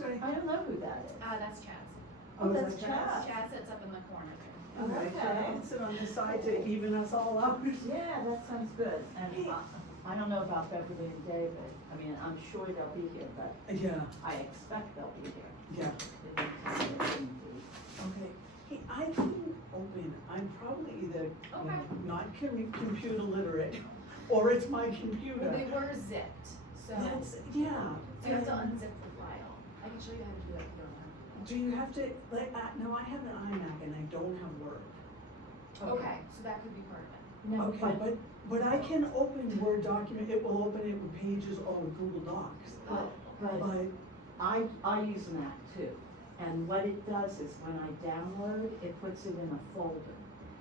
actually. I don't know who that is. That's Chaz. Oh, is that's that Chaz? Chaz. Chaz sits up in the corner there. Okay, so Okay. I'll sit on this side to even us all out. Yeah, that sounds good. And Hey. I don't know about Beverly and David. I mean, I'm sure they'll be here, but Yeah, I expect they'll be here. yeah. They shouldn't be. Okay. Hey, I couldn't open, I'm probably either Okay. not computer literate, or it's my computer. They were zipped, so. That's, yeah. So you have to unzip the file. I can show you how to do it if you don't know. Do you have to, like, no, I have an iMac and I don't have Word. Okay, so that could be part of it. No, Okay, but I can open Word document, it will open it with Pages or with Google Docs. but But, I use Mac too. And what it does is when I download, it puts it in a folder.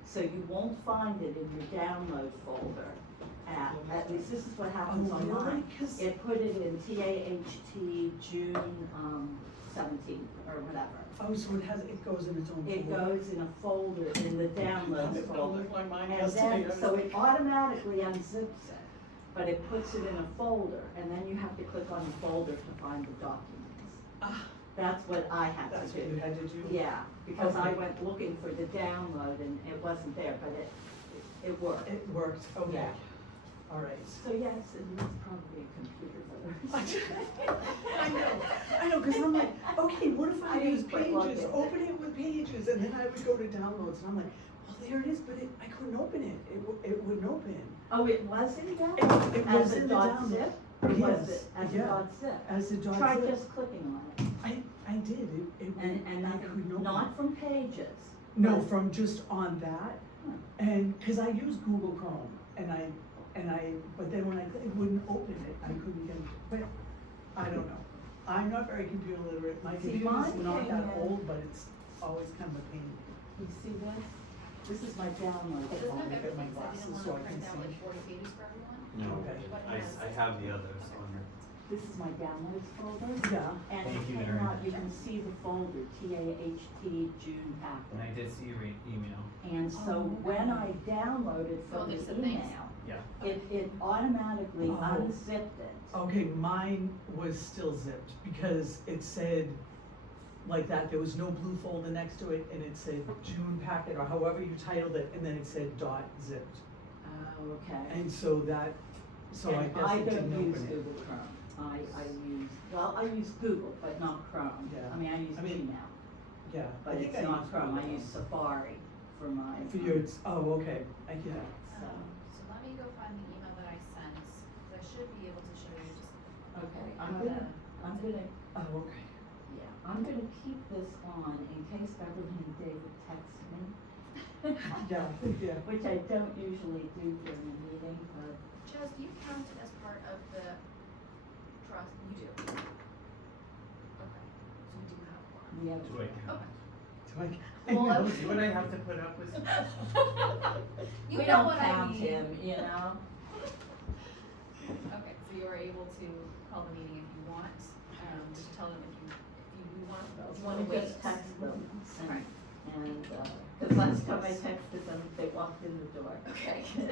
So you won't find it in your download folder. At least this is what happens oh, on really? mine. 'Cause- It put it in TAHT June 17th or whatever. oh, so it goes in its own folder? It goes in a folder in the downloads It folder. blew my mind And yesterday. then, so it automatically unzips it, but it puts it in a folder, and then you have to click on the folder to find the documents. Ah, That's what I had that's to what you do. had to do? Yeah, because I Okay. went looking for the download and it wasn't there, but it worked. It worked, okay. Yeah. All right. So yes, it is probably a computer I know, cause I'm like, okay, what if I I use didn't quite Pages, love it. open it with Pages, and then I would go to downloads, and I'm like, well, there it is, but I couldn't open it, it wouldn't open. Oh, it was in download? It As was a in the dot download. zip? Or was Yes, it as a yeah. dot zip? As a dot Try zip. just clicking on it. I did, And I couldn't open not it. from Pages. No, but- from just on that, Hmm. and, cause I use Google Chrome, but then when it wouldn't open it, I couldn't get it, but I don't know. I'm not very computer literate, my See, computer's mine not that came in- old, but it's always kind of a pain. You see this? This is my download. It doesn't have I'll get my everything, so I glasses didn't so I want to can print out see. like 40 pages for everyone. No, Okay. I have the others on there. This is my downloads folder. Yeah. And it Thank you, came Mary. out, you can see the folder, TAHT June And I Apple. did see your email. And so Oh, when I downloaded from Folder the said thanks. email, Yeah. it automatically Oh. unzipped it. Okay, mine was still zipped because it said like that, there was no blue folder next to it and it said June packet or however you titled it, and then it said dot zipped. Oh, okay. And so that, so I And guess I it didn't don't use open it. Google Chrome. I use Google, but not Chrome. Yeah. I mean, I use I mean, Gmail, Yeah. but I think it's I not used Chrome. I Google. use Safari for my. For yours, oh, okay, I get it. So, So let me go find the email that I sent, 'cause I should be able to show you just. okay, how I'm gonna, Oh, okay. yeah, I'm gonna keep this on in case Beverly and David text me. Yeah, yeah. Which I don't usually do during a meeting, but Chaz, do you count it as part of the trust? You do. Okay, so we do have one. we have. Do I count? Okay. Do I Well, know. See what I have to put up with? You We know don't what I count mean. him, you know? Okay, so you are able to call the meeting if you want, just tell them if you want to wait. Just text them and, Right. cause last time I texted them, they walked in the door. Okay. You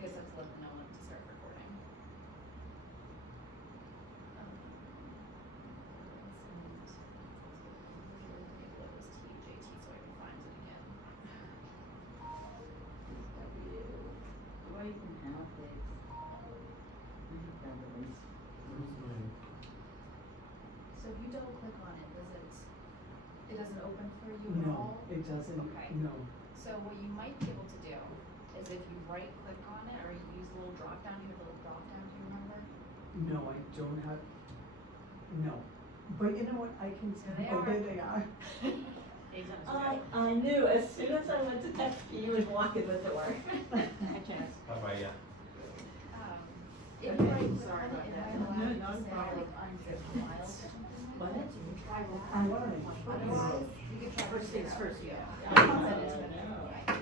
guys have to let them know when to start recording. It was TJT, so I can find it again. Do I even have these? I have Beverly's. So if you double click on it, it doesn't open for you at No, all? it doesn't, Okay. no. So what you might be able to do is if you right click on it or you use the little drop down, you have the little drop down, do you remember? No, I don't have, no. But you know what, I can, There they oh, are. there they are. I knew as soon as I went to text you, you would walk in the door. Bye-bye, yeah. If you Okay. right click Sorry on about it, that. it might allow you No, to no say problem. like unzip files or something. What? I'm learning. Otherwise, you could try First things first, yeah. Send it to me.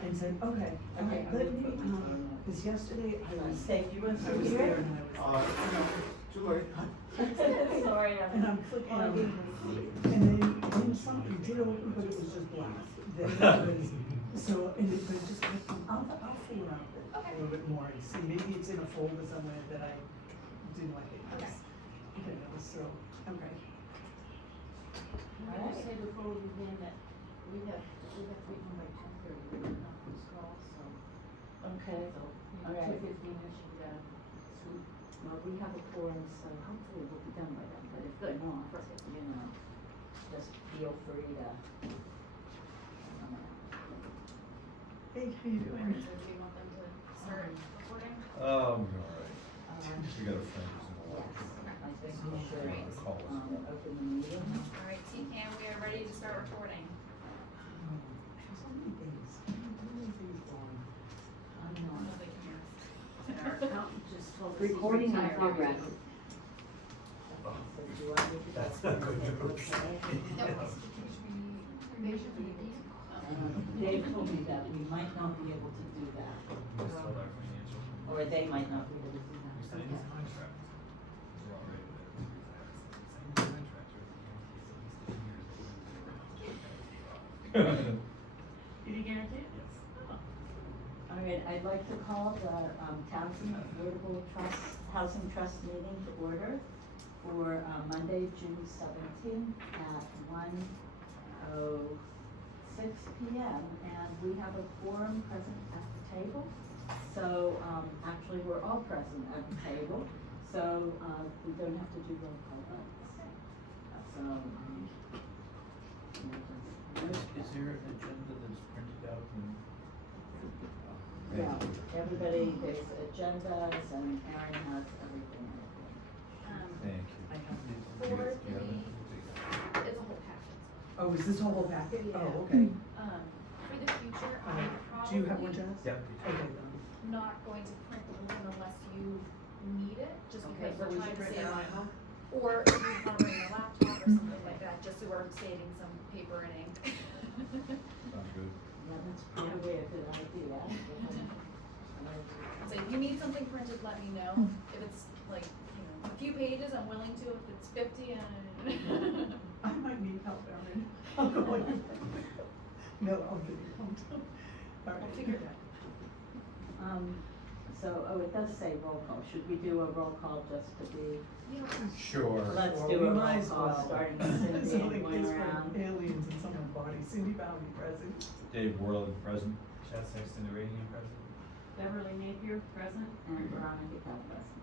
And said, okay, Okay. let me, cause yesterday I was, Thank you, and I was there and I was, George. Sorry, and I'm clicking on it, and then something did open, but it was just black. Then it was, so, but it just, I'll fool around with it a little bit more and see, maybe it's in a folder somewhere that I didn't like it. so, okay. All I right. just say before we begin that we have treatment by 10:30, we're in conference call, so, Okay, so, all right. 2:15, we should, swoop. Well, we have a quorum, so hopefully we'll be done by then, but if not, you know, just feel free to. Hey, how you doing? So do you want them to start recording? All right. We got a friend who's in the Yes, water. I think we should, Great. Call us. open the meeting. All right, TCAM, we are ready to start recording. I have so many things, so many things going. I'm not. Nobody can hear us. Our accountant just told us he's Recording in retiring. progress. So do I need to? That's not good news. Dave told me that we might not be able to do that, We still have our financial. or they might not be able to do We that. signed his contract. We're all right with it. Signed his contract, right? Did he guarantee it? Yes. All right, I'd like to call the Townsend Affordable Trust, Housing Trust meeting to order for Monday, June 17th at 1:06 p.m. And we have a quorum present at the table. So, actually, we're all present at the table, so we don't have to do roll call votes. So, Is there an agenda that's printed out and? yeah, everybody, there's agendas and Aaron has everything. Thank you. I have it. For You got- the, you have it? it's a whole packet. Oh, is this a whole packet? Yeah. Oh, okay. For the future, I'm Do you have one, probably Chaz? Yep. Okay, then. not going to print the whole thing unless you need it, just Okay, because so we're we trying should to print save that on at home? Or if you want to bring your laptop or something like that, just so we're saving some paper and ink. Sounds good. Yeah, that's probably a good idea. So if you need something printed, let me know. If it's like, a few pages, I'm willing to. If it's 50 and. I might need help, Erin. I'll go with you. No, I'll give you help. All right. We'll figure it out. So, it does say roll call. Should we do a roll call just to be? Sure. Let's Well, do we a roll might as call, well. starting with Cindy It's and only going case for around. aliens in someone's body. Cindy Boundy present. Dave Worland, present. Chaz Sexton-Diranian president. Beverly Napier, present. And Veronica Kell present.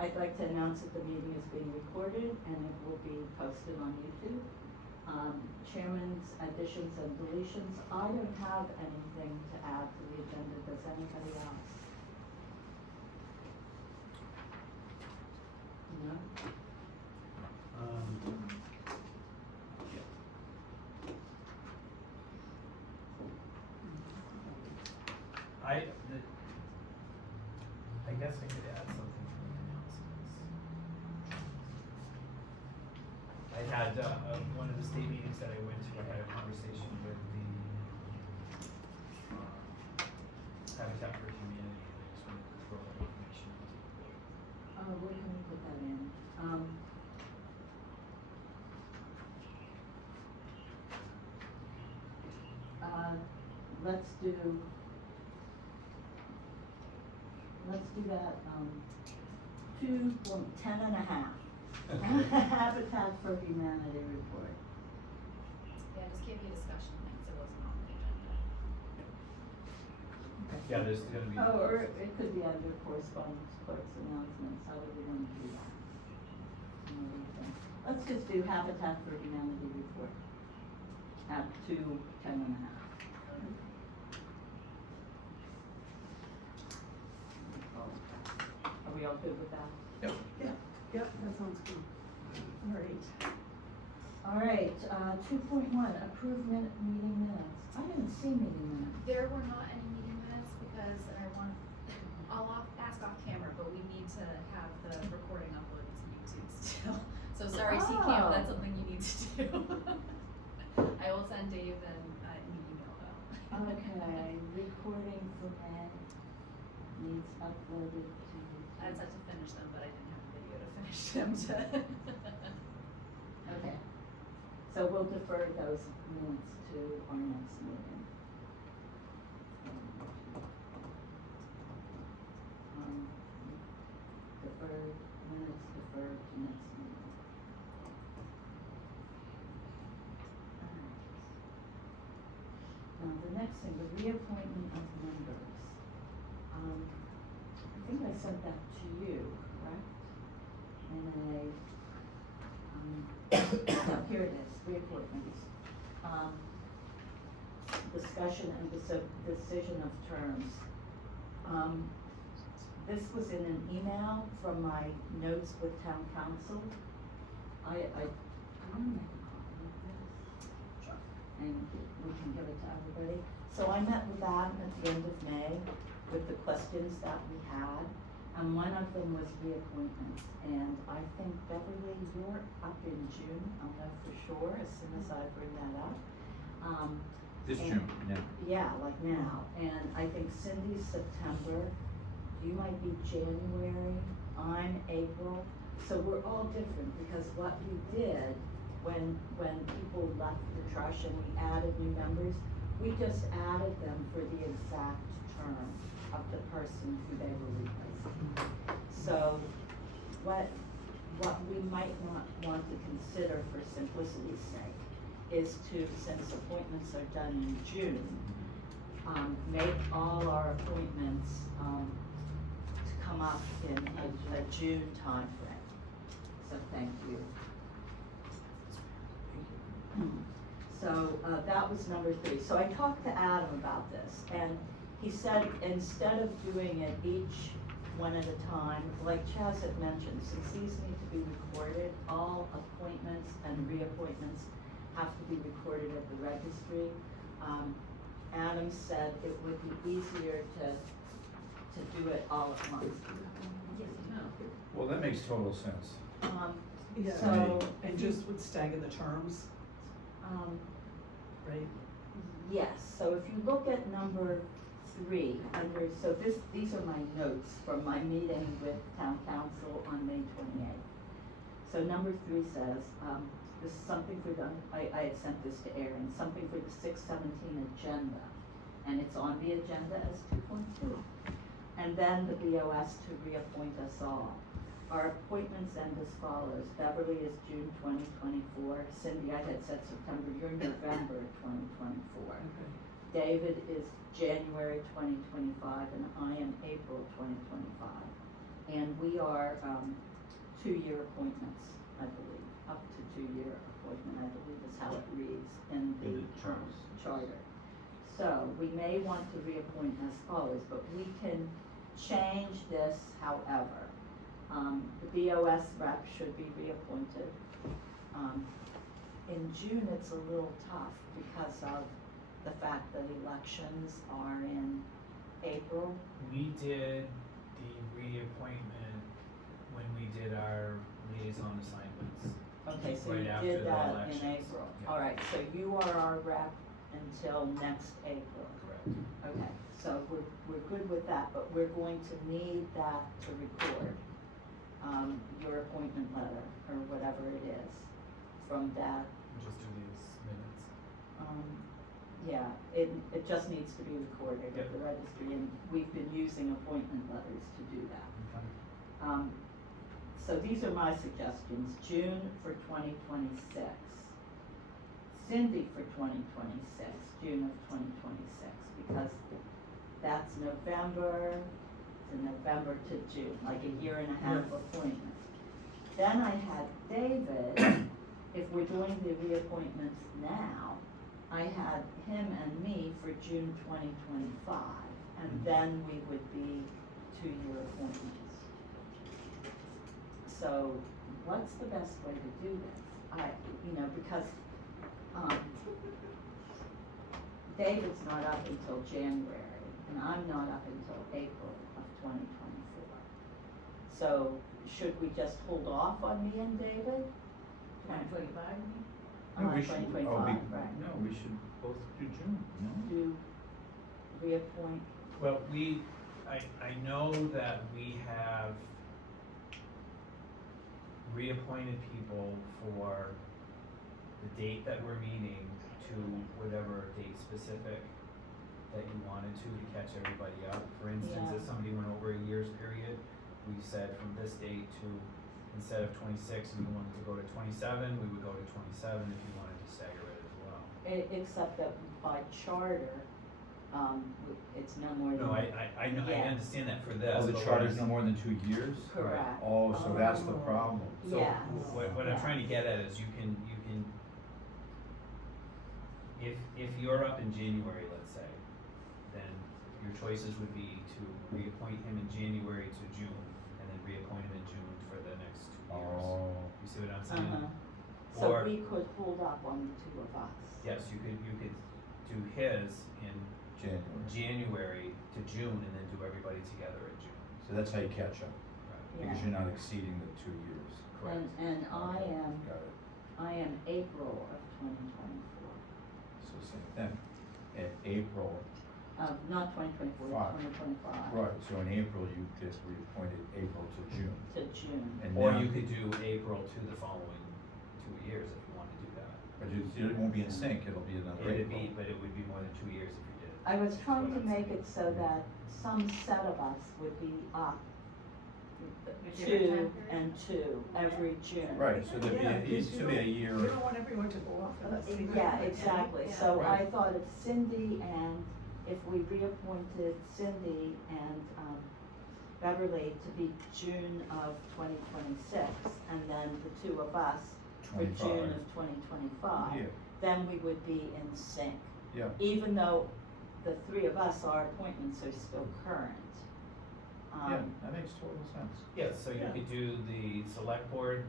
I'd like to announce that the meeting is being recorded and it will be posted on YouTube. Chairman's additions and deletions, I don't have anything to add to the agenda, does anybody else? No? I guess I could add something to the announcements. I had, one of the state meetings that I went to, I had a conversation with the, Habitat for Humanity, and I just wanted to throw that information out to the board. Where can we put that in? Let's do that, 10.5. Habitat for Humanity report. Yeah, just gave you discussion things, it wasn't on the agenda. Yeah, there's gonna be. Oh, or it could be under correspondence, clerk's announcements, how do we want to do that? What do you think? Let's just do Habitat for Humanity report at 10.5. Are we all good with that? Yep. Yep, that sounds good. All right. All right, 2.1, approve meeting minutes. I didn't see meeting minutes. There were not any meeting minutes because, and I'll ask off camera, but we need to have the recording uploaded to YouTube still. So sorry, Oh. TCAM, that's something you need to do. I will send Dave an email though. Okay, recording for May needs uploaded to. I just had to finish them, but I didn't have a video to finish them to. Okay, so we'll defer those minutes to our next meeting. Deferred, minutes deferred to next meeting. interesting, the reappointment of members. I think I sent that to you, correct? In no, here it is, reappointments. Discussion and decision of terms. This was in an email from my notes with town council. I want to make a copy of this. And we can give it to everybody. So I met with Adam at the end of May with the questions that we had, and one of them was reappointments. And I think Beverly, you're up in June, I'll know for sure as soon as I bring that up. This And- June, no. Yeah, like now, and I think Cindy's September, you might be January, I'm April, so we're all different, because what we did when people left the Trush and we added new members, we just added them for the exact term of the person who they were replacing. So, what we might not want to consider for simplicity's sake is to, since appointments are done in June, make all our appointments, to come up in a June timeframe. So thank you. So, that was number 3. So I talked to Adam about this, and he said instead of doing it each one at a time, like Chaz had mentioned, since these need to be recorded, all appointments and reappointments have to be recorded at the registry. Adam said it would be easier to do it all at once. Well, that makes total sense. Yeah, So, and just would stagger the terms, right? yes, so if you look at number 3, these are my notes from my meeting with town council on May 28th. So number 3 says, this is something for the, I had sent this to Aaron, something for the 617 agenda, and it's on the agenda as 2.2. And then the BOS to reappoint us all. Our appointments end as follows: Beverly is June 2024, Cindy, I had said September, you're November 2024. Okay. David is January 2025, and I am April 2025. And we are 2-year appointments, I believe, up to 2-year appointment, I believe is how it reads in the charter. So we may want to reappoint as follows, but we can change this however. The BOS rep should be reappointed. In June, it's a little tough because of the fact that elections are in April. We did the reappointment when we did our liaison assignments. Okay, so Right you after did the that in elections. April. Yeah. All right, so you are our rep until next April. Correct. Okay, so we're good with that, but we're going to need that to record, your appointment letter, or whatever it is, from that. Just do these minutes. Yeah, it just needs to be recorded at the registry, and we've been using appointment letters to do that. Okay. So these are my suggestions: June for 2026, Cindy for 2026, June of 2026, because that's November to November to June, like a year and a half appointment. Then I had David, if we're doing the reappointments now, I had him and me for June 2025, and then we would be 2-year appointments. So, what's the best way to do this? Because, David's not up until January, and I'm not up until April of 2024. So, should we just hold off on me and David? 2025, No, we should, 2025, right. no, we should both do June, no? Do reappoint, Well, I know that we have reappointed people for the date that we're meeting to whatever date specific that you wanted to catch everybody up. For instance, Yeah. if somebody went over a year's period, we said from this date to, instead of 26, and you wanted to go to 27, we would go to 27 if you wanted to stagger it as well. except that by charter, it's no more than. No, I know, I Yeah. understand that for this. Oh, the but what charter's I'm- no more than 2 years? Correct. Oh, so that's the problem. So Yes. what I'm trying to get at is you can, if you're up in January, let's say, then your choices would be to reappoint him in January to June, and then reappoint him in June for the next 2 years. Oh, You see what I'm saying? Uh-huh. So Or- we could hold up on the two of us. Yes, you could do his in January. January to June, and then do everybody together in June. So that's how you catch up, Right. because Yeah. you're not exceeding the 2 years. Correct. And I Okay, am, got it. April of 2024. So same thing. In April, Not 2024, Five. 2025. right, so in April, you get reappointed April to June. To June. And Or now- you could do April to the following 2 years if you want to do that. But it won't be in sync, it'll be another It'd April. be, but it would be more than 2 years if you did it. I was That's trying what to I'm make saying. it so that some set of us would be up With different 2 time and 2 every June. Right, so there'd be, Yeah, it because should be a year. You don't want everyone to go off at the same time. Yeah, exactly, so I Right. thought if Cindy and, if we reappointed Cindy and, Beverly to be June of 2026, and then the two of us for June 25. of 2025, Yeah, then we would be in sync. yeah, Even though the three of us, our appointments are still current. yeah, that makes total sense. Yes, so you Yeah. could do the select board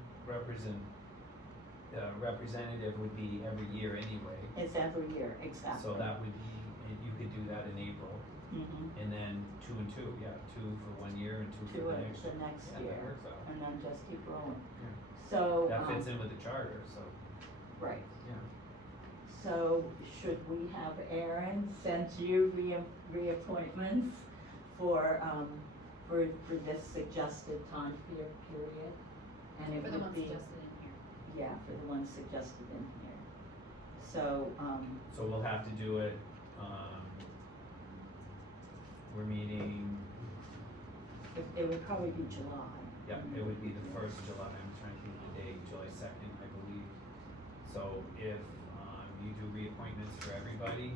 representative would be every year anyway. It's every year, exactly. So that would be, and you could do that in April, Mhm. and then 2 and 2, yeah, 2 for 1 year and 2 Do for the it next. the next Yeah, year, that works out. and then just keep rolling. Yeah. So, That fits in with the charter, so, right, yeah. so should we have Aaron send you reappointments for this suggested time period? And it For the would ones be, suggested in here. yeah, for the ones suggested in here. So, So we'll have to do it, we're meeting, it would probably be July. yeah, it would be the 1st of July, I'm trying to think of the date, July 2nd, I believe. So if, you do reappointments for everybody,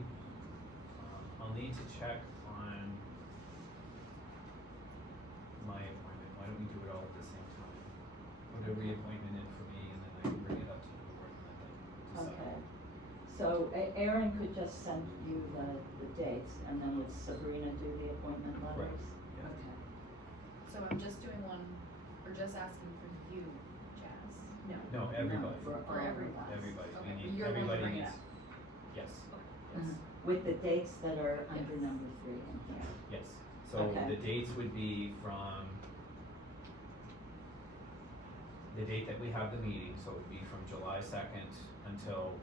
I'll need to check on my appointment, why don't we do it all at the same time? Put a reappointment in for me, and then I can bring it up to the board, and then decide. Okay, so Aaron could just send you the dates, and then would Sabrina do the appointment letters? Correct, yeah. Okay. So I'm just doing one, or just asking for you, Chaz? No. No, everybody, For For all of everyone. us. everybody, Okay, we but need, you're going to everybody bring it needs, up. yes, Uh-huh. With the dates that are under Yes. number 3 in here. yes. So Okay. the dates would be from the date that we have the meeting, so it would be from July 2nd until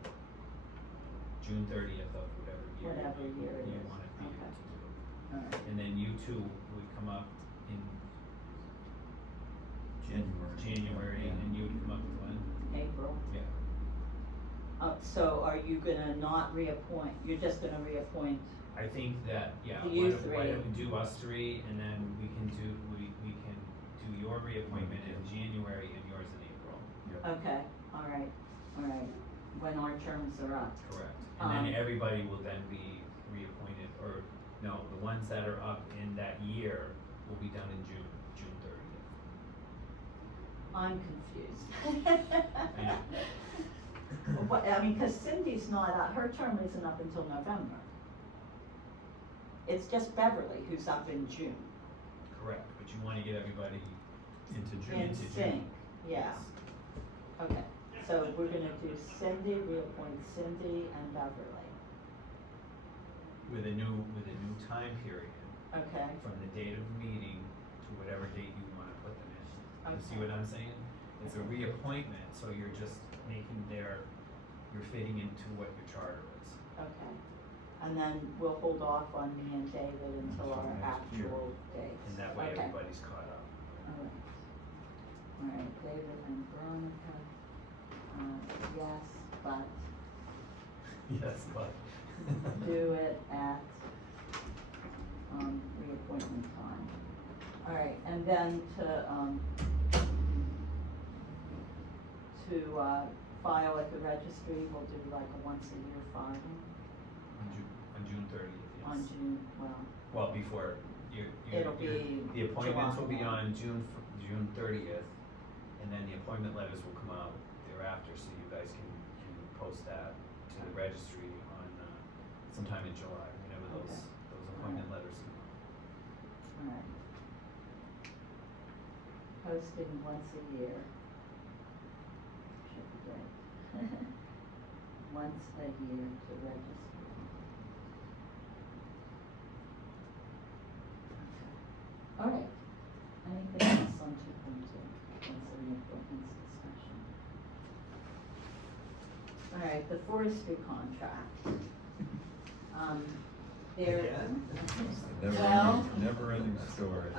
June 30th of whatever year. Whatever year it you is. want it be Okay. to do. Alright, And then you two would come up in January, Yeah. and you would come up with when? April. Yeah. So are you gonna not reappoint, you're just gonna reappoint, I think that, yeah, The why you don't, why three. don't we do us three, and then we can do your reappointment in January and yours in April. okay, alright, when our terms are up. Correct. And then Um, everybody will then be reappointed, or, no, the ones that are up in that year will be done in June 30th. I'm confused. I know. What, I mean, cause Cindy's not, her term isn't up until November. It's just Beverly who's up in June, Correct, but you wanna get everybody Into June. in Into June. sync, yeah, okay. So we're gonna do Cindy, reappoint Cindy and Beverly, with a new time period, okay? from the date of the meeting to whatever date you wanna put them in. You see Okay. what I'm saying? It's a reappointment, so you're just making you're fitting into what your charter is. Okay, and then we'll hold off on me and David until our Until next year. actual dates. And that way Okay. everybody's caught up. Alright, David and Veronica, yes, but Yes, but. do it at, reappointment time. Alright, and then to file at the registry, we'll do like a once a year filing. On June 30th, yeah. On June, well, Well, before, it'll be the appointments will be July. on June 30th, and then the appointment letters will come out thereafter, so you guys can post that to the registry on, sometime in July, whenever those Okay. appointment letters come out. alright. Posting once a year. Should be good. Once a year to register. Alright, anything else on 2.2, accessory appointments discussion? Alright, the forestry contract. There. Well, Never ending story.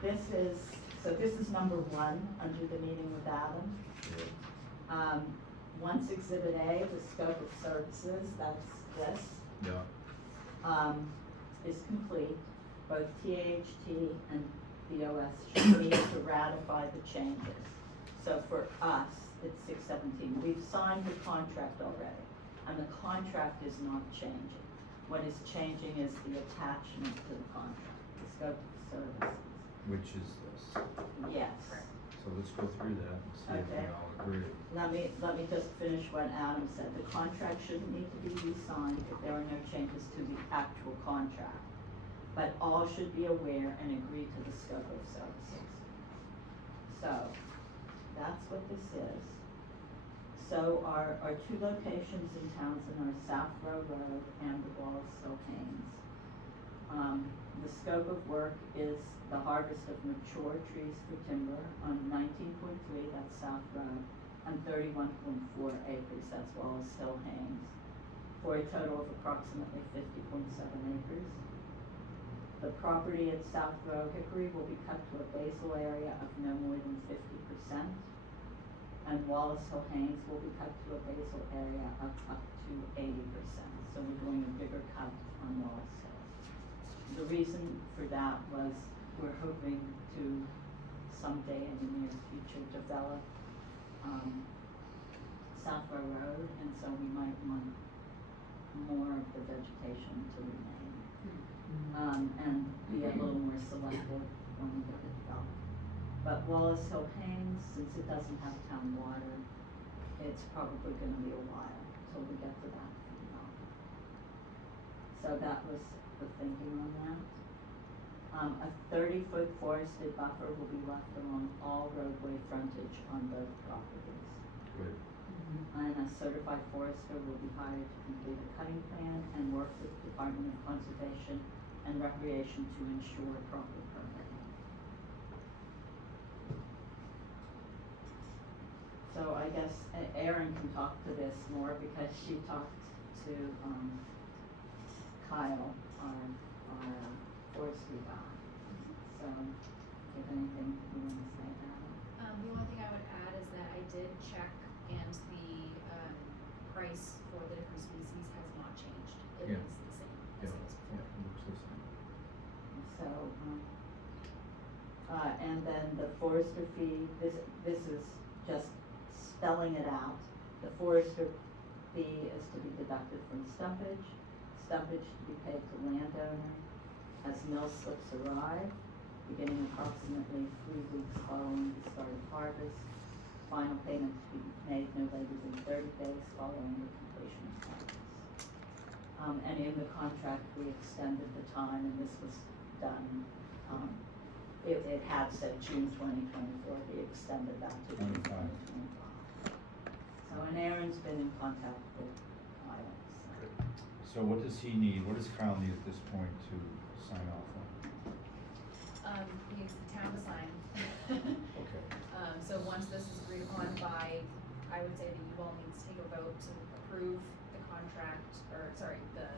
this is number one under the meeting with Adam. Once exhibit A, the scope of services, that's this, Yeah, is complete. Both TAHT and BOS should need to ratify the changes. So for us, it's 617. We've signed the contract already, and the contract is not changing. What is changing is the attachment to the contract, the scope of services. which is this. Yes. So let's go through that and see if we Okay. all agree. Let me just finish what Adam said. The contract shouldn't need to be re-signed if there are no changes to the actual contract. But all should be aware and agree to the scope of services. So, that's what this is. So our two locations in Townsend are South Row Road and the Wallace Hill Haynes. The scope of work is the harvest of mature trees for timber on 19.3, that's South Road, and 31.4 acres, that's Wallace Hill Haynes, for a total of approximately 50.7 acres. The property at South Row Hickory will be cut to a basal area of no more than 50%, and Wallace Hill Haynes will be cut to a basal area of up to 80%. So we're doing a bigger cut on Wallace Hill. The reason for that was we're hoping to someday in the near future develop South Row Road, and so we might want more of the vegetation to remain. And be a little more selective when we get it developed. But Wallace Hill Haynes, since it doesn't have town water, it's probably gonna be a while till we get to that development. So that was the thinking on that. A 30-foot forested buffer will be left along all roadway frontage on both properties. Good. And a certified forester will be hired to complete a cutting plan and work with the Department of Conservation and Recreation to ensure proper permitting. So I guess Erin can talk to this more because she talked to Kyle, our forestry guy. So, do you have anything you want to say about it? The only thing I would add is that I did check and the, price for the different species has not changed. It Yeah. is the same Yeah, as it was yeah, before. it looks the same. So, and then the forester fee, this is just spelling it out. The forester fee is to be deducted from stumpage to be paid to landowner as mill slips arrive, beginning approximately 3 weeks following the start of harvest. Final payment to be made no later than 30 days following the completion of harvest. And in the contract, we extended the time, and this was done, it had said June 2024, we extended that to June 25. 2025. So, and Aaron's been in contact with Kyle, so. So what does he need, what does Kyle need at this point to sign off on? He needs the town to sign. Okay. So once this is agreed upon by, I would say that you all need to take a vote to approve the contract, or sorry, the,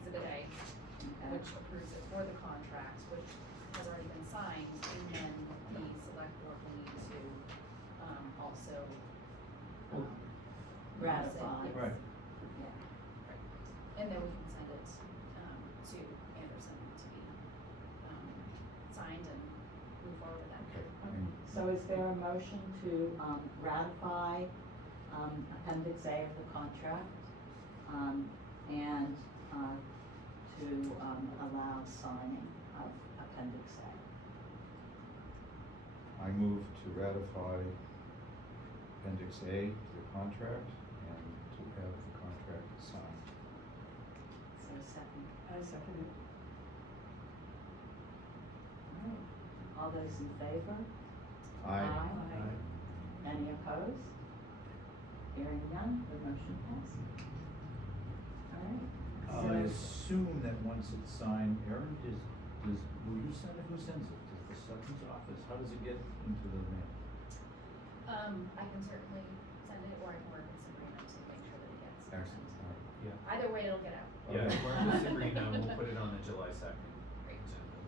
exhibit A, Okay. which approves it for the contract, which has already been signed, and then the select board will need to, also, Ratify. say yes. Right. Yeah. And then we can send it, to Anderson to be, signed and move forward with that. Okay. So is there a motion to ratify Appendix A of the contract, and to, allow signing of Appendix A. I move to ratify Appendix A to the contract and to have the contract signed. Is there a second? I second it. All right. All those in favor? Aye. Any opposed? Hearing none, the motion passes. All right. I So, assume that once it's signed, Aaron, will you send it? Who sends it? Does the selectman's office? How does it get into the mail? I can certainly send it, or I can work with Sabrina to make sure that it gets. Excellent, all right. Yeah. Either way, it'll get out. Yeah, Okay. work with Sabrina, we'll put it on the July 2nd Great. agenda.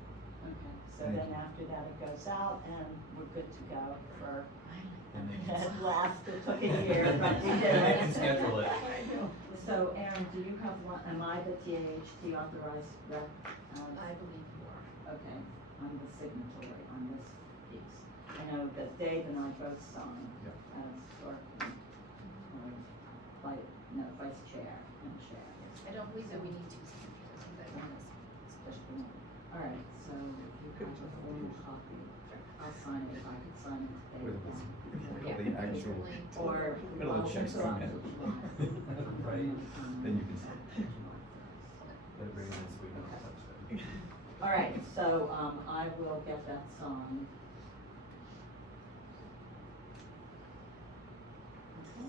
okay, so Thank then you. after that it goes out and we're good to go for, And they can- at last, it took a year, but we did And they it. can schedule it. So Aaron, do you have one, am I the TAHT authorized rep? I believe you are. Okay, I'm the signatory on this piece. I know that Dave and I both signed Yep. as vice chair and chair. I don't believe that we need two signatures, I think that one is sufficient. All right, so if you could have a formal copy, I'll sign it, if I could sign it today. With then. Yeah, the actual, certainly. Or. Middle of the check I'll- sign. Right. Then you can sign. Let it bring it in so we don't touch it. All right, so, I will get that signed. Okay.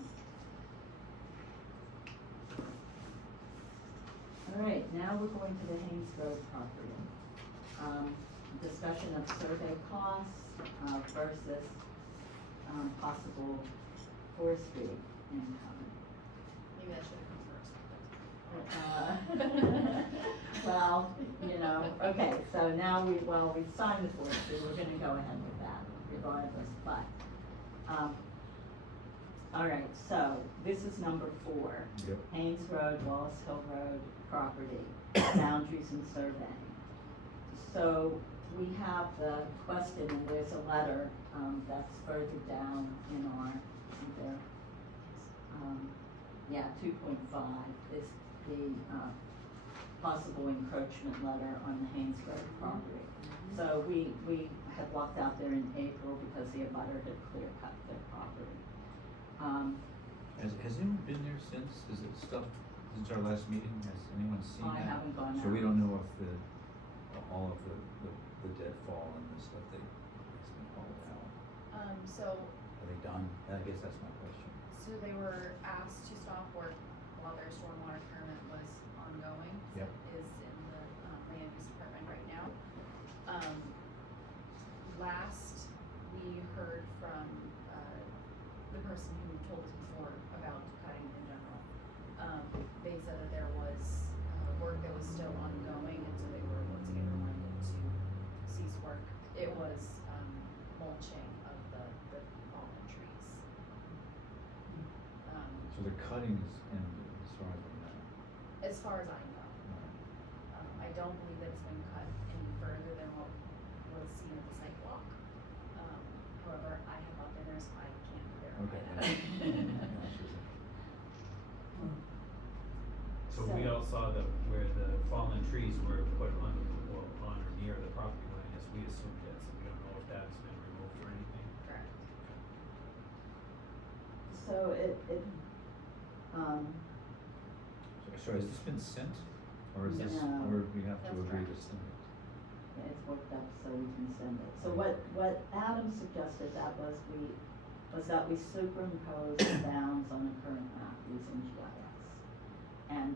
All right, now we're going to the Haynes Road property. Discussion of survey costs, versus, possible forestry income. Maybe that should have come first. Well, you know, okay, so now we've signed the forestry, we're gonna go ahead with that regardless, but, all right, so this is number 4. Yep. Haynes Road, Wallace Hill Road property, boundaries and surveying. So we have the question, and there's a letter, that's further down in our, isn't there? 2.5 is the, possible encroachment letter on the Haynes Road property. So we had walked out there in April because the abutter had clear cut their property. Has anyone been there since? Is it stuff, since our last meeting, has anyone seen I that? haven't gone So we out. don't know if all of the deadfall and the stuff has been hauled out. So Are they done? I guess that's my question. they were asked to stop work while their stormwater permit was ongoing. Yep. Is in the land use department right now. Last we heard from, the person who told us before about cutting in general. They said that there was, work that was still ongoing, and so they were once again reminded to cease work. It was, mulching of the fallen trees. So the cutting is ended as far as I know. As far as I know. I don't believe that it's been cut any further than what was seen at the sidewalk. However, I have not been there, so I can't verify Okay. that. So we all saw where the fallen trees were put on or near the property line, as we assumed it, so we don't know if that's been removed or anything. Correct. So it, So has this been sent? Or is this, No. or we have to That's agree to correct. send it? it's worked up so we can send it. So what Adam suggested was that we superimpose the bounds on the current map using GIS.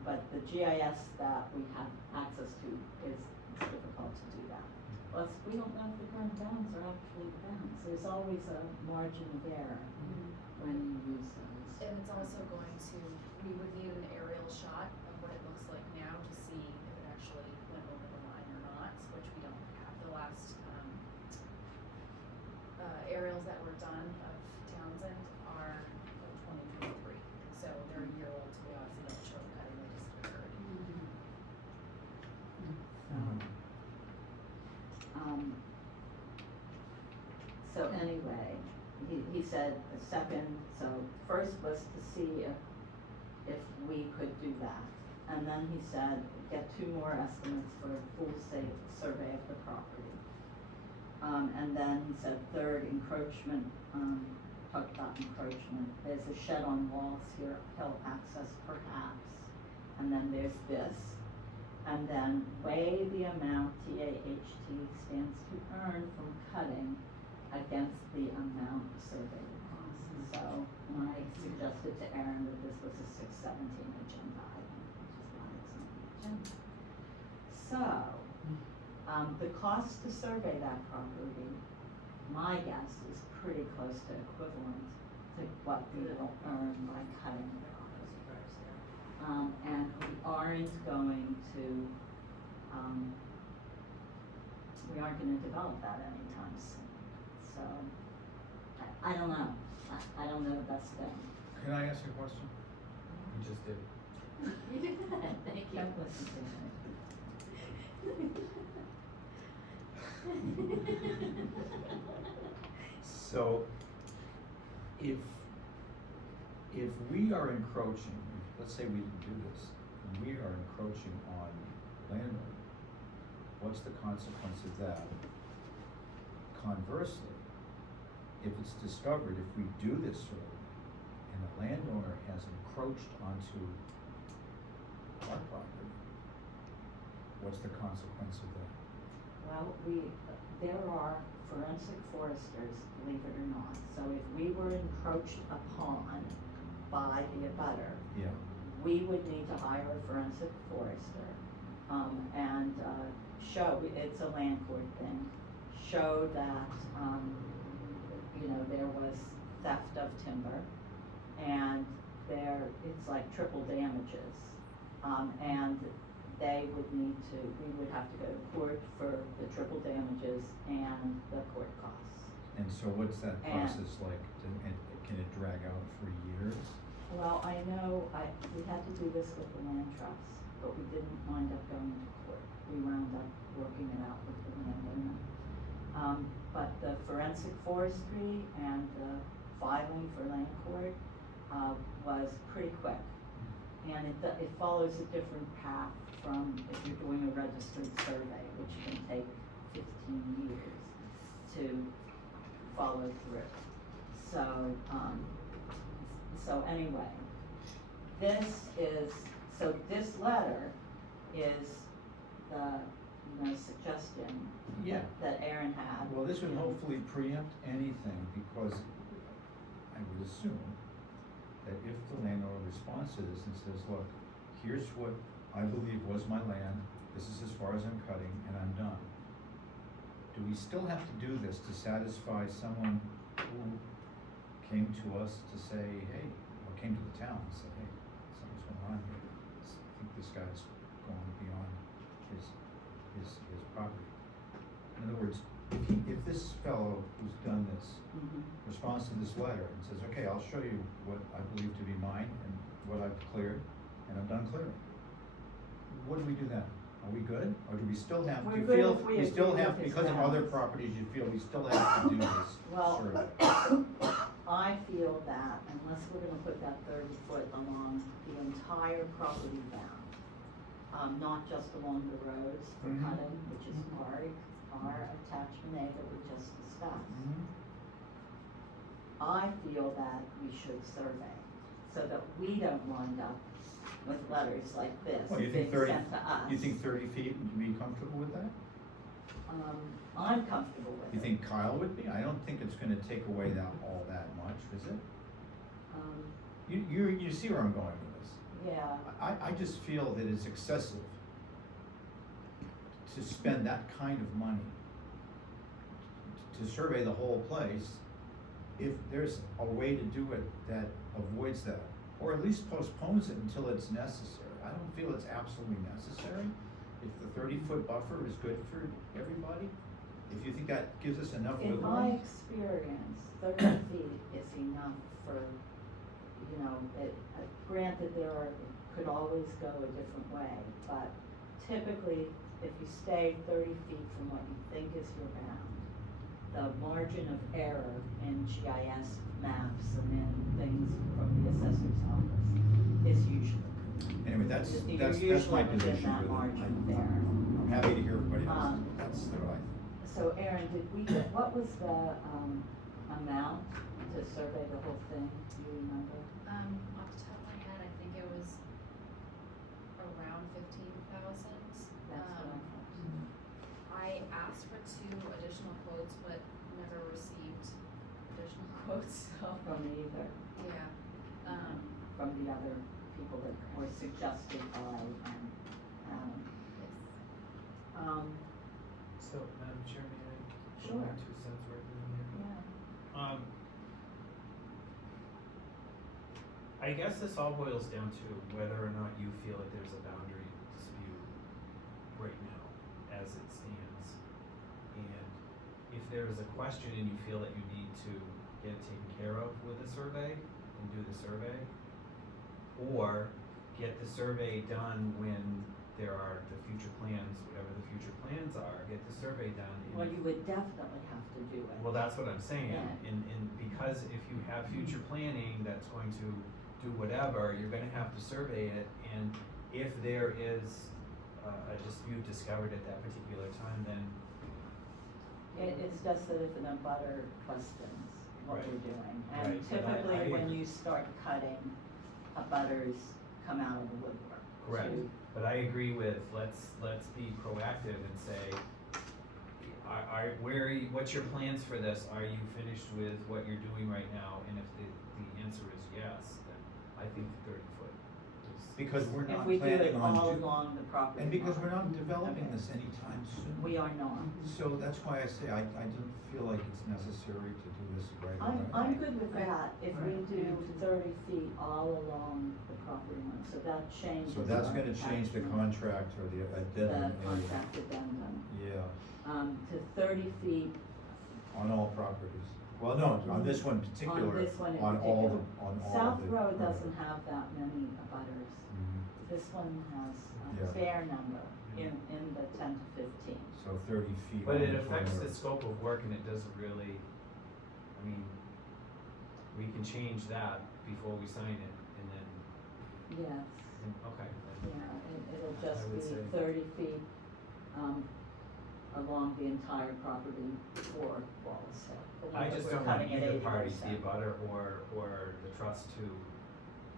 But the GIS that we have access to is difficult to do that. Plus, we don't know if the current bounds are actually the bounds. There's always a margin of error when you use those. And it's also going to, we would need an aerial shot of what it looks like now to see if it actually went over the line or not, which we don't have. The last, aerials that were done of Townsend are from 2023. So they're a year old, so we obviously don't show the cutting that just occurred. So anyway, he said the second, so first was to see if we could do that. And then he said, get 2 more estimates for a full survey of the property. And then he said third, encroachment, talked about encroachment. There's a shed on walls here, uphill access perhaps. And then there's this. And then weigh the amount TAHT stands to earn from cutting against the amount surveyed costs. So I suggested to Aaron that this was a 617 agenda item, which is why it's on the agenda. So, the cost to survey that property, my guess is pretty close to equivalent to what we will earn by cutting it. And we aren't going to, we aren't gonna develop that anytime soon. So, I don't know. I don't know the best thing. Can I ask you a question? You just did. Thank you. Don't listen to So, if we are encroaching, let's say we didn't do this, and we are encroaching on landowner, what's the consequence of that? Conversely, if it's discovered, if we do this survey, and the landowner has encroached onto our property, what's the consequence of that? Well, there are forensic foresters, believe it or not. So if we were encroached upon by the abutter, Yeah. we would need to hire a forensic forester, and, show, it's a land court thing, show that, there was theft of timber, and it's like triple damages. And we would have to go to court for the triple damages and the court costs. And so what's that And- process like? Can it drag out for years? Well, I know, we had to do this with the land trust, but we didn't wind up going to court. We wound up working it out with the landowner. But the forensic forestry and the filing for land court, was pretty quick. And it follows a different path from if you're doing a registered survey, which can take 15 years to follow through. So anyway, this letter is the, suggestion Yeah. that Aaron had. Well, this would hopefully preempt anything, because I would assume that if the landowner responds to this and says, look, here's what I believe was my land, this is as far as I'm cutting, and I'm done. Do we still have to do this to satisfy someone who came to us to say, hey, or came to the town and said, hey, something's going on here. I think this guy's going beyond his property. In other words, if this fellow who's done this Mhm. responds to this letter and says, okay, I'll show you what I believe to be mine and what I've cleared, and I'm done clearing, what do we do then? Are we good? Or do we still have, do We're you good feel, if we we still agree have, with his because of other balance. properties, you feel we still have to do this Well, survey? I feel that unless we're gonna put that 30 foot along the entire property bound, not just along the roads for Mhm. cutting, which is our attachment A that we just discussed. Mhm. I feel that we should survey, so that we don't wind up with letters like this Well, you being think 30, sent to us. you think 30 feet, would you be comfortable with that? I'm comfortable with it. You think Kyle would be? I don't think it's gonna take away all that much, is it? You see where I'm going with this? Yeah, I just feel that it's excessive to spend that kind of money to survey the whole place, if there's a way to do it that avoids that, or at least postpones it until it's necessary. I don't feel it's absolutely necessary. If the 30-foot buffer is good for everybody, if you think that gives us enough in wiggle my room. experience, 30 feet is enough for, granted could always go a different way, but typically, if you stay 30 feet from what you think is your bound, the margin of error in GIS maps and in things from the assessor's office is usually. Anyway, That's You're my usually within position that with it. margin there. I'm happy to hear everybody else, Um, but that's the right. So Aaron, did we get, what was the, amount to survey the whole thing, do you remember? Off the top of my head, I think it was around 15,000. That's what I thought. I asked for 2 additional quotes, but never received additional quotes, so, From either, yeah. from the other people that were suggested by, Adam. Yes. So, Madam Chair, may I? put Sure. my 2 cents worth in here? Yeah. I guess this all boils down to whether or not you feel that there's a boundary dispute right now, as it stands. And if there is a question and you feel that you need to get it taken care of with a survey, and do the survey, or get the survey done when there are the future plans, whatever the future plans are, get the survey done. and Well, you would definitely have to do it. Well, that's what I'm saying, Yeah. and because if you have future planning that's going to do whatever, you're gonna have to survey it, and if there is a dispute discovered at that particular time, then, It's just that if an abutter questions what Right. we're doing, Right, and but I typically when agree. you start cutting, abutters come out of the woodwork. correct. to- But I agree with, let's be proactive and say, what's your plans for this? Are you finished with what you're doing right now? And if the answer is yes, then I think 30-foot is. Because we're If not we do it planning on. all along the property And because we're line. not developing Okay. this anytime soon. We are not. So that's why I say I don't feel like it's necessary to do this right away. I'm good with that, if we Right. do 30 feet all along the property line, so that changes. So that's our gonna change the actual- contract or the addendum The area. contract addendum, Yeah, to 30 feet on all properties. Well, no, on this one particular, on this one in on all particular. the, on all South of the. Road doesn't have that many abutters. Mhm. This one has Yeah. a fair number in the 10 to 15. So 30 feet. But on it the affects the perimeter. scope of work and it doesn't really, I mean, we can change that before we sign it and then, Yes, okay. yeah, it'll I just would be say- 30 feet, along the entire property for Wallace Hill. But I we're just don't want cutting it either party, 80%. the abutter or the trust to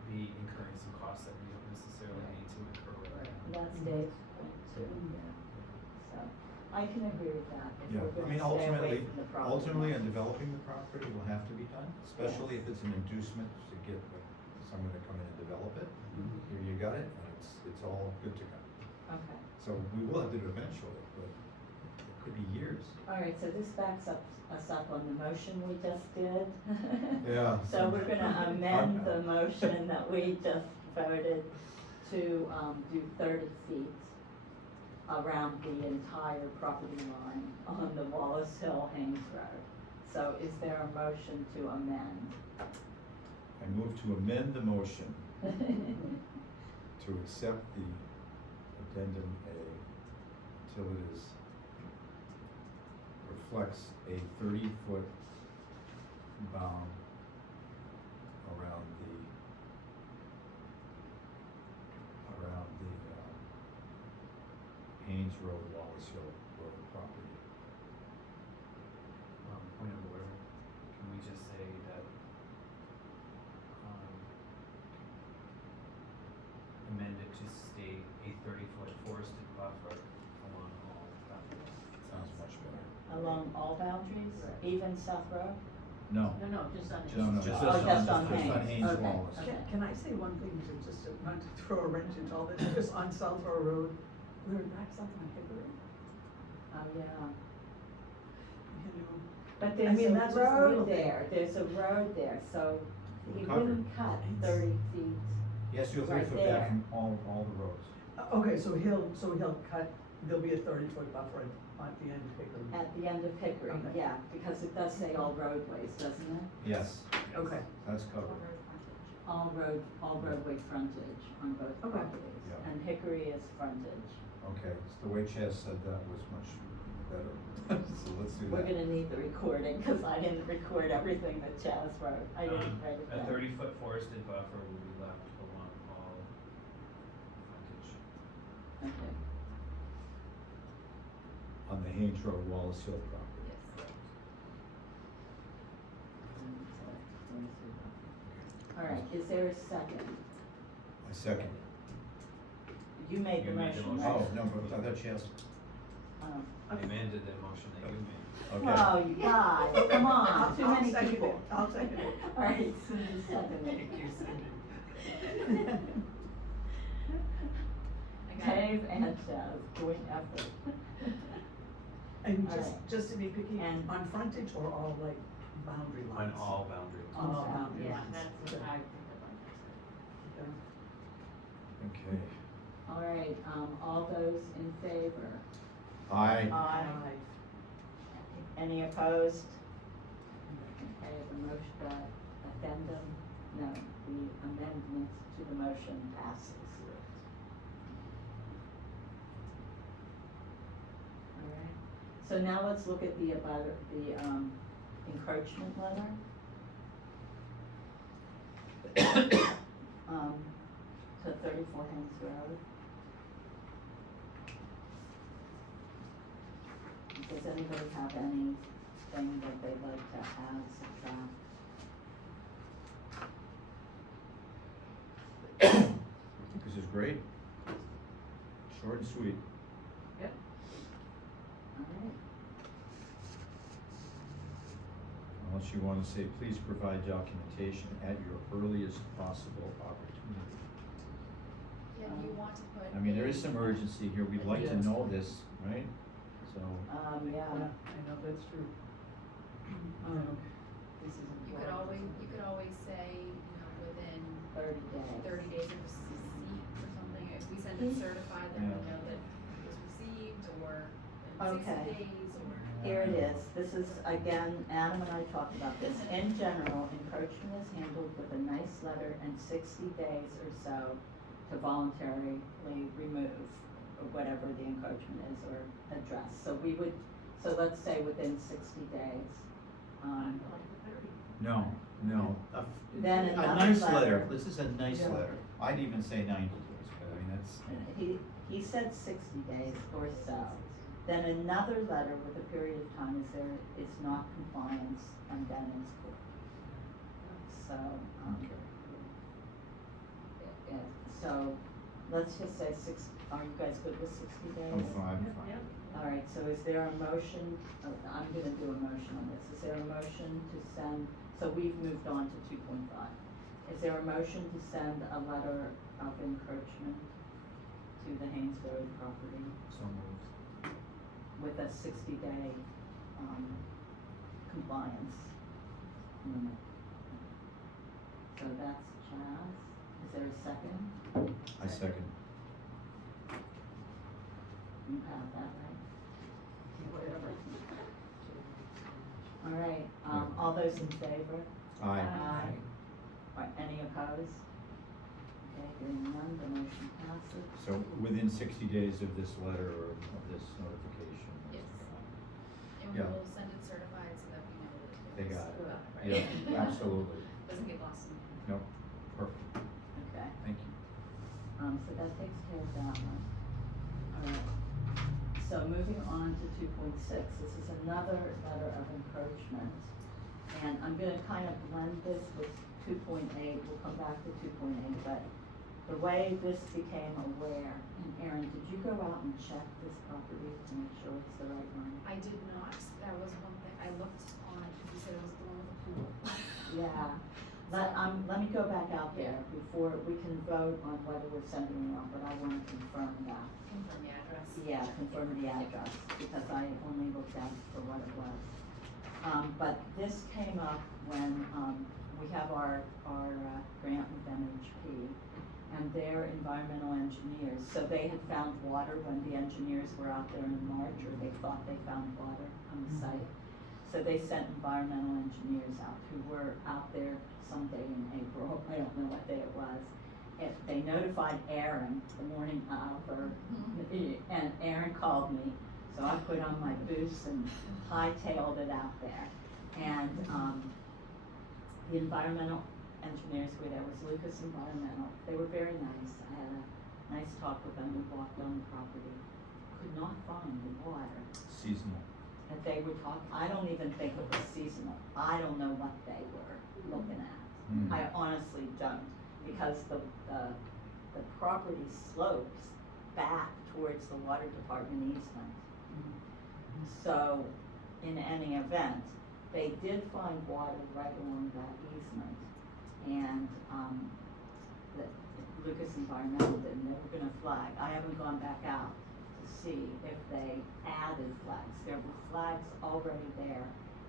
be incurring some costs that we don't necessarily need to incur with Right, it. and that's Dave's point too, yeah. So, I can agree with that, if Yeah, we're I gonna mean, stay away ultimately, from the property. ultimately, line. in developing the property will have to be done, especially if it's an inducement to get someone to come in and develop it. Here you got it, and it's all good to go. Okay, So we will have to do it eventually, but it could be years. all right, so this backs us up on the motion we just did. Yeah. So we're gonna amend the motion that we just voted to, do 30 feet around the entire property line on the Wallace Hill Haynes Road. So is there a motion to amend? I move to amend the motion to accept the addendum A until it is, reflects a 30-foot bound around the Haynes Road, Wallace Hill Road property. Point of order, can we just say that, amended to state a 30-foot forested buffer along all properties? Sounds much better. Along all boundaries, Right. even South Road? No. No, just on. No, no, Just just Oh, just on on Haynes. Haynes Okay. Wallace. Okay. Can I say one thing to just, not to throw a wrench into all this, just on South Row Road, we're back something on Hickory, Oh, yeah. you know? But I there's mean, a that's just a little road thing. there, there's a road there, so he Covered. wouldn't cut 30 feet. Yes, you're Right 30 foot there. back from all the roads. Okay, so he'll cut, there'll be a 30-foot buffer at the end of Hickory. At the end of Hickory, Okay. yeah, because it does say all roadways, doesn't it? Yes, Okay, that's covered. All roadway frontage on both Okay. properties, Yeah. and Hickory is frontage. Okay, so the way Chaz said that was much better. So let's do that. We're gonna need the recording, cause I didn't record everything that Chaz wrote, I didn't write it A down. 30-foot forested buffer will be left along all Okay. On the Haynes Road, Wallace Hill property. Yes. All right, is there a second? I second. You made the You made the motion, motion. right? Oh, no, but I thought she asked. Oh. I amended the motion that you made. Okay. Oh, you guys, come on, too I'll many second people. it. I'll second it. All right, Cindy seconded. I got it. Dave and Chaz, joint effort. And All just, right. just to be picky, And- on frontage or all like boundary On lines? all boundary lines. All Okay. boundary Yeah, lines. that's what I think about. Okay. Okay. All right, all those in favor? Aye. Aye. Any opposed? Okay, the motion, the addendum, no, the amendment to the motion passes. All right, so now let's look at the encroachment letter. To 34 Haynes Road. Does anybody have anything that they'd like to add, subtract? This is great. Short and sweet. Alright, Unless you wanna say, please provide documentation at your earliest possible opportunity. Yeah, do you want to put? I mean, there is some urgency here, we'd like to Yes. know this, right? So, yeah, Yeah, I know, that's true. This is You could always say, you know, within 30 days. 30 days of receipt or something, if we send it certified, then we Yeah. know that it was received, or in Okay. 60 days, or. Here it is, this is, again, Adam and I talked about this. In general, encroachment is handled with a nice letter and 60 days or so to voluntarily remove whatever the encroachment is or address. So we would, so let's say within 60 days. no, Then a another nice letter. letter, this is a nice Yeah. letter. I'd even say 90 days, but I mean, that's, He said 60 days or so. Then another letter with a period of time is there is not compliance and then it's court. So, okay. yeah, so let's just say are you guys good with 60 days? I'm fine. All right, so is there a motion, I'm gonna do a motion on this, is there a motion to send, so we've moved on to 2.5. Is there a motion to send a letter of encroachment to the Haynes Road property So moved. with a 60-day, compliance limit? So that's Chaz, is there a second? I second. You have that, right? All right, all those in favor? Aye. Or any opposed? Okay, hearing none, the motion passes. So within 60 days of this letter or of this notification? Yes. And Yeah. we'll send it certified so that we know that it They was got it. done, right? Yeah, absolutely. Doesn't get lost in. No, perfect, Okay, thank you. so that takes care of that one. All right, so moving on to 2.6, this is another letter of encroachment. And I'm gonna kind of blend this with 2.8, we'll come back to 2.8, but the way this became aware, and Erin, did you go out and check this property to make sure it's the right one? I did not, that was one thing, I looked on it, because you said it was the one with the pool. Yeah, let me go back out there before we can vote on whether we're sending it out, but I wanna confirm that. Confirm the address. Yeah, confirm the address, because I only looked at it for what it was. But this came up when, we have our grant with MHP, and they're environmental engineers, so they had found water when the engineers were out there in March, or they thought they found water on the site. So they sent environmental engineers out, who were out there someday in April, I don't know what day it was. They notified Aaron the morning of, and Aaron called me, so I put on my boots and hightailed it out there. And, the environmental engineers were there, was Lucas Environmental, they were very nice. I had a Nice talk with them, we walked on the property, could not find the water. Seasonal. That they were talking, I don't even think it was seasonal, I don't know what they were looking at. Hmm. I honestly don't, because the property slopes back towards the water department easement. So, in any event, they did find water right along that easement, and, the Lucas Environmental did, and they were gonna flag. I haven't gone back out to see if they added flags. There were flags already there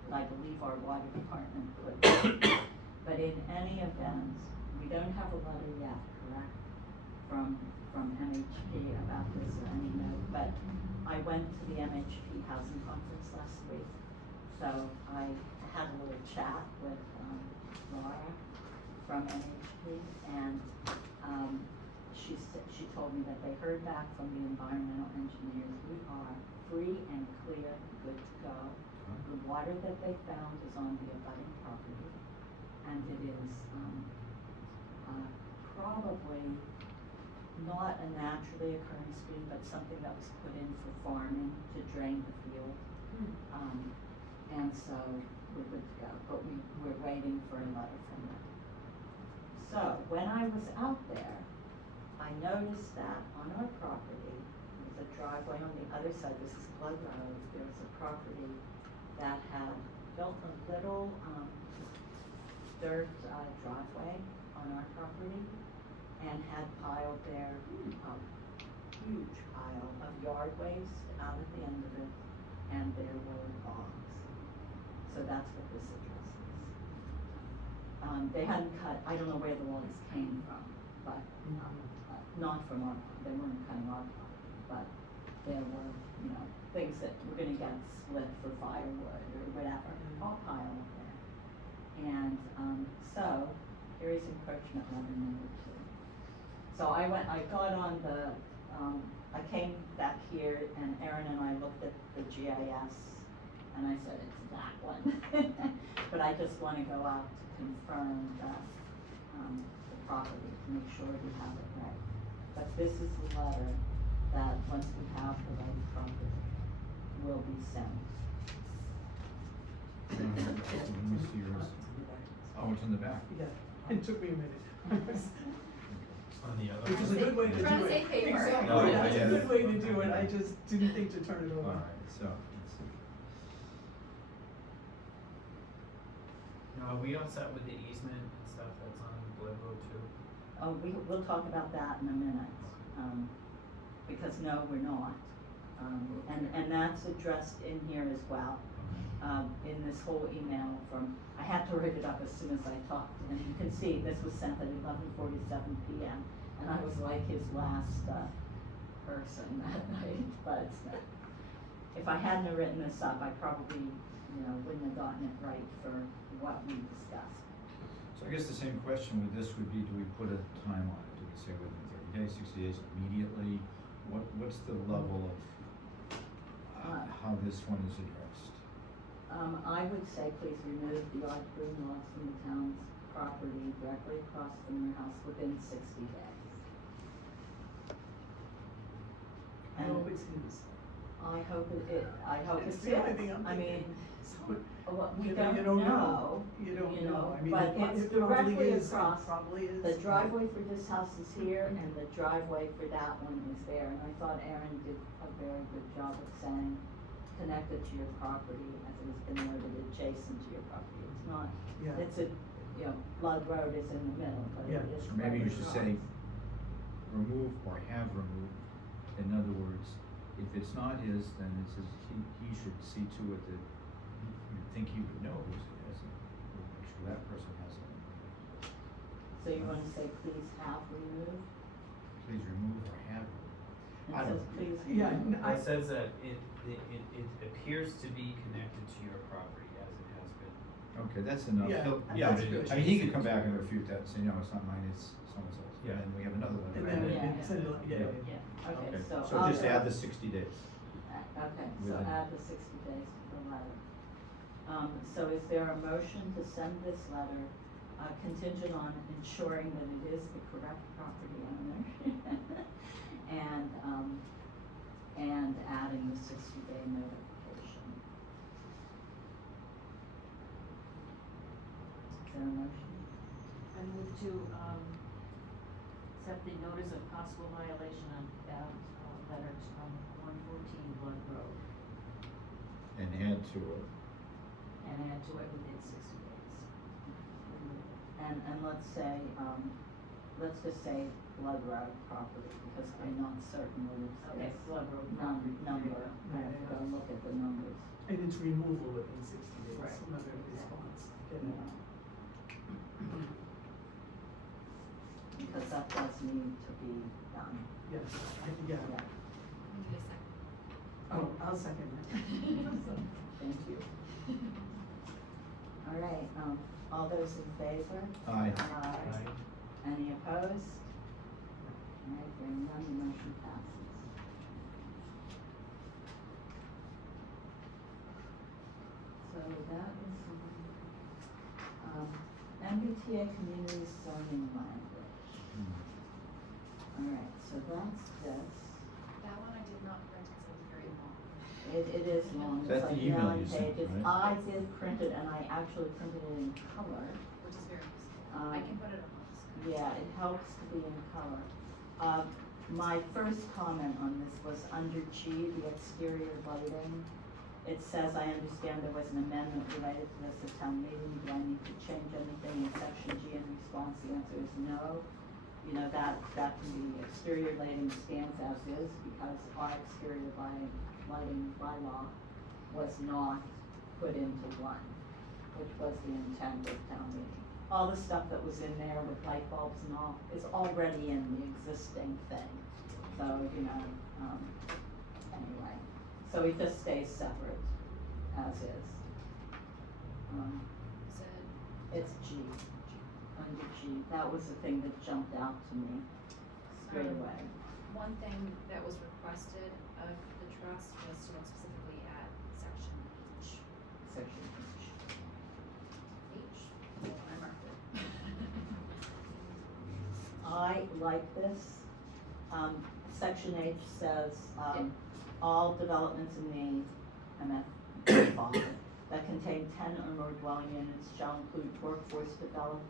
that I believe our water department put in. But in any event, we don't have a letter yet, correct? From MHP about this or any note, but I went to the MHP housing conference last week. So I had a little chat with, Laura from MHP, and, she told me that they heard back from the environmental engineers. We are free and clear, good to go. The water that they found is on the abutting property, and it is, probably not a naturally occurring stream, but something that was put in for farming to drain the field. And so we're good to go, but we're waiting for a letter from them. So when I was out there, I noticed that on our property, there's a driveway on the other side, this is Blood Road, there was a property that had built a little, dirt, driveway on our property and had piled there a huge pile of yard waste out at the end of it, and there were bogs. So that's what this address is. They hadn't cut, I don't know where the logs came from, but, not from our, they weren't cutting our property, but there were, things that were gonna get split for firewood or whatever, all piled up there. And, so, here is encroachment letter number 2. So I got on the, I came back here and Erin and I looked at the GIS and I said, it's that one. But I just wanna go out to confirm that, the property, to make sure we have it right. But this is the letter that, once we have the right property, will be sent. Let me see yours. Oh, it's in the back. Yeah, it took me a minute. On the other Which is a one? good way to do We're on it. the same page, right? Exactly, No, that's yeah. a good way to do it, I just didn't think to turn it over. Alright, so, let's see. No, we all set with the easement and stuff that's on Blood Road too? Oh, we'll talk about that in a minute, because no, we're not. And that's addressed in here as well, in this whole email from, I had to write it up as soon as I talked, and you can see this was sent at 11:47 p.m. And I was like his last, person that night, but if I hadn't have written this up, I probably, wouldn't have gotten it right for what we discussed. So I guess the same question with this would be, do we put a time on it? Do we say within 30 days, 60 days, immediately? What's the level of, how this one is addressed? I would say please remove the odd green logs from the town's property directly across from your house within 60 days. I hope it's his. I hope It's it's the only thing his. I'm I mean, So, we you don't don't know. You don't you know, know, I mean, but it's it probably directly is, it across. probably is. The driveway for this house is here and the driveway for that one is there. And I thought Aaron did a very good job of saying connected to your property as it has been noted adjacent to your property. It's not, Yeah. it's a, Blood Road is in the middle, but it Yeah. is. Or maybe you right should across. say, remove or have removed. In other words, if it's not his, then it says he should see to it that you'd think he would know whose it is, and we'll make sure that person has it. So you wanna say please have removed? Please remove or have removed. It I says don't- please Yeah, remove. It says that it appears to be connected to your property as it has been. Okay, that's enough. Yeah, Yeah, that's good. I mean, he could come back and refute that and say, no, it's not mine, it's someone else's. Yeah. And then we have another one. And right? then we Yeah. can send it, yeah. Yeah, okay, Okay, so. so I'll just go- add the 60 days. Okay, so Within- add the 60 days to the letter. So is there a motion to send this letter, contingent on ensuring that it is the correct property owner. And adding the 60-day notification. Is there a motion? I move to, accept the notice of possible violation on letters from 114 Blood Road And add to it. and add to it within 60 days. And let's say, let's just say Blood Road property, because I'm not certain what Okay, it's, Blood Road. number, I have to go look at the numbers. And it's removal within 60 days, Right. not a response. Get you it? know. Because that does need to be done, Yes, yeah. yeah, We need a second. Oh, I'll second that. thank you. All right, all those in favor? Aye. Aye. Any opposed? All right, hearing none, the motion passes. So that is, MBTA community zoning language. All right, so that's this. That one I did not print because it was very long. It is long, Is that it's like the email 9 you sent, pages. right? I did print it and I actually printed it in color. Which is very useful. I can put it on the screen. Yeah, it helps to be in color. My first comment on this was under G, the exterior lighting. It says, I understand there was an amendment related to this at town meeting. Do I need to change anything in section G in response? The answer is no. You know, that can be exterior lighting stands as is because our exterior lighting bylaw was not put into one, which was the intent of town meeting. All the stuff that was in there with light bulbs and all is already in the existing thing. So, you know, anyway, so it just stays separate as is. Is it? It's G, under G. That was the thing that jumped out to me straight away. One thing that was requested of the trust was to look specifically at section H. Section H. I marked it. I like this. Section H says, all developments in the MF5 that contain 10 or more dwelling units shall include workforce developed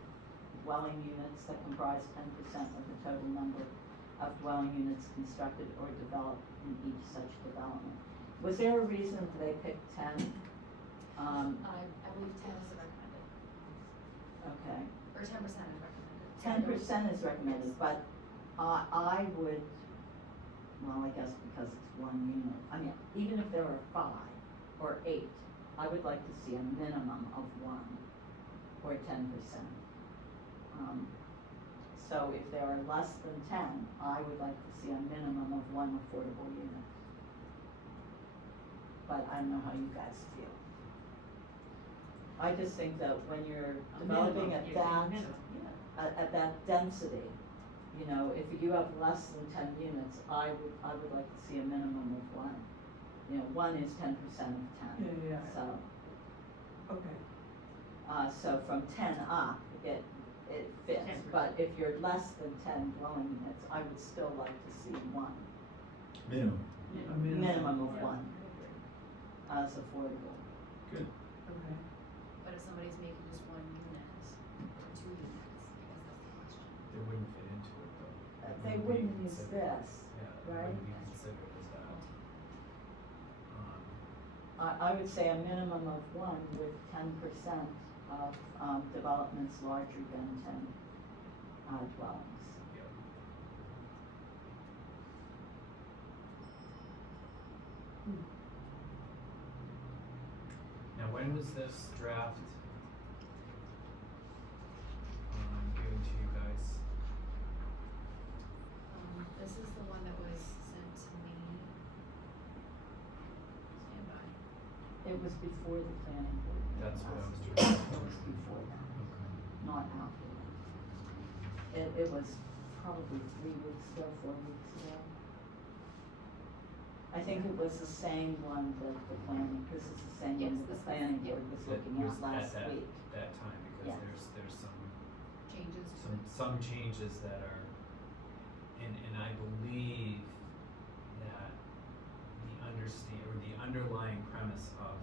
dwelling units that comprise 10% of the total number of dwelling units constructed or developed in each such development. Was there a reason that they picked 10? I believe 10 is the recommended, Okay. or 10% is recommended. 10% is recommended, but I would, well, I guess because it's one unit, I mean, even if there are 5 or 8, I would like to see a minimum of 1 or 10%. So if there are less than 10, I would like to see a minimum of 1 affordable unit. But I don't know how you guys feel. I just think that when you're developing at that density, you know, if you have less than 10 units, I would like to see a minimum of 1. You know, 1 is 10% of 10. Yeah. So, Okay. so from 10 up, it fits. 10%. But if you're less than 10 dwelling units, I would still like to see 1, Minimum. A minimum. of 1 as affordable. Good. Okay. But if somebody's making just 1 unit or 2 units, because that's the question. They wouldn't fit into it though. It They be wouldn't use considered- this, Yeah, it right? wouldn't be considered as that. I would say a minimum of 1 with 10% of developments larger than 10 dwellings. Yeah. Now, when was this draft given to you guys? This is the one that was sent to me. Stand by. It was before the planning board. meeting That's what I last was year. trying to It was before that, Okay. not after that. It was probably 3 weeks ago, 4 weeks ago. I think it was the same one that the planning, this is the same Yes, one that the this was- planning yep. board was That looking was at last that, week. that time, because Yeah. there's some some changes that are, and I believe that the underlying premise of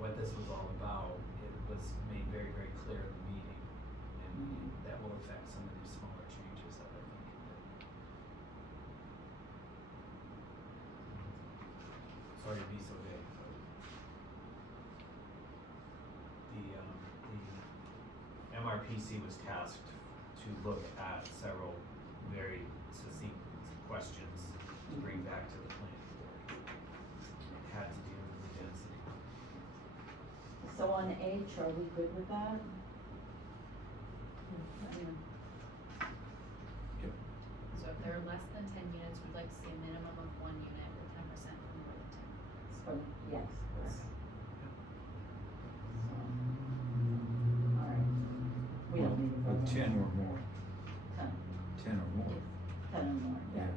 what this was all about, it was made very, very clear in the meeting. And that will affect some of these smaller changes that I think that. Sorry to be so vague, but the MRPC was tasked to look at several very succinct questions to bring back to the planning board. It had to deal with the density. So on H, are we good with that? Yep. So if there are less than 10 units, we'd like to see a minimum of 1 unit with 10% for more than 10 units. Yes, correct. Alright, we don't need to vote on With 10 that. or more, 10, 10 or more, 10 or more, yeah, yeah.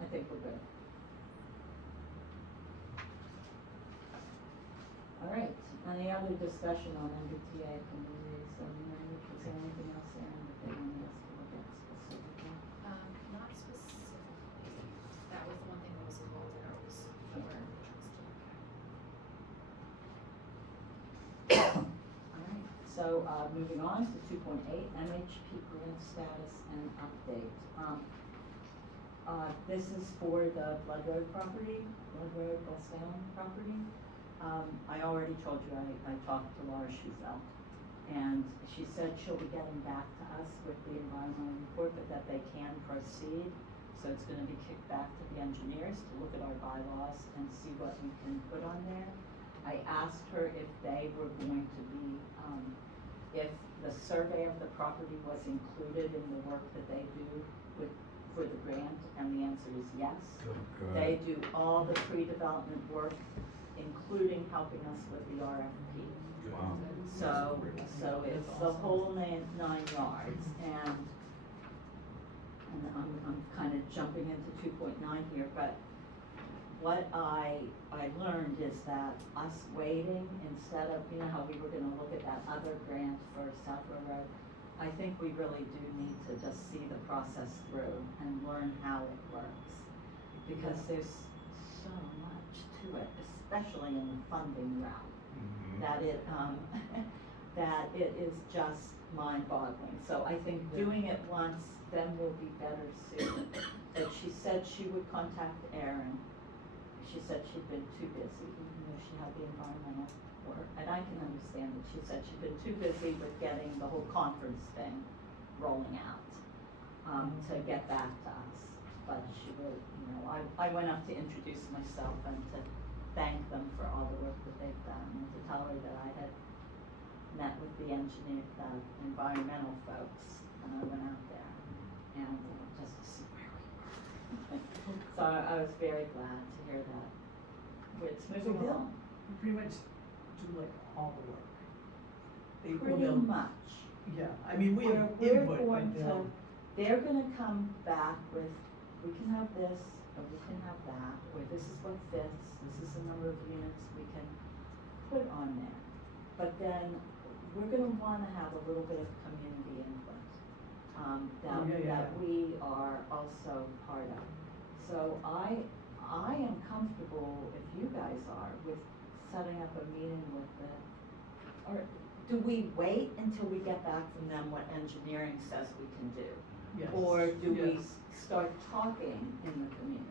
I think we're good. Alright, any other discussion on MBTA communities, is there anything else there that they wanted us to look at specifically? Not specifically. That was the one thing that was involved in ours that we're interested in. Alright, so, moving on to 2.8, MHP grant status and update. This is for the Blood Road property, Blood Road West Elm property. I already told you, I talked to Laura Schuzelt, and she said she'll be getting back to us with the environmental report, but that they can proceed. So it's gonna be kicked back to the engineers to look at our bylaws and see what we can put on there. I asked her if they were going to be, if the survey of the property was included in the work that they do for the grant, and the answer is yes. Good. They do all the pre-development work, including helping us with the RFP. Wow. So it's the whole nine yards, and I'm kind of jumping into 2.9 here, but what I learned is that us waiting instead of, you know how we were gonna look at that other grant for South Road, I think we really do need to just see the process through and learn how it works. Because there's so much to it, especially in the funding route, that it, that it is just mind-boggling. So I think doing it once, then we'll be better suited. But she said she would contact Erin. She said she'd been too busy, even though she had the environmental work, and I can understand that. She said she'd been too busy with getting the whole conference thing rolling out, to get back to us. But she would, you know, I went up to introduce myself and to thank them for all the work that they've done, and to tell her that I had met with the environmental folks, and I went out there, and just to see where we were. So I was very glad to hear that. It's moving So they'll along. pretty much do like all the work. They, well, Pretty they'll- much. Yeah, I mean, we have We're input, going but to, they'll, they're gonna come back with, we can have this, or we can have that, or this is what fits, this is the number of units we can put on there. But then, we're gonna wanna have a little bit of community input, that we are also part of. So I am comfortable, if you guys are, with setting up a meeting with or do we wait until we get back from them what engineering says we can do? yes. Or do we Yes. start talking in the community?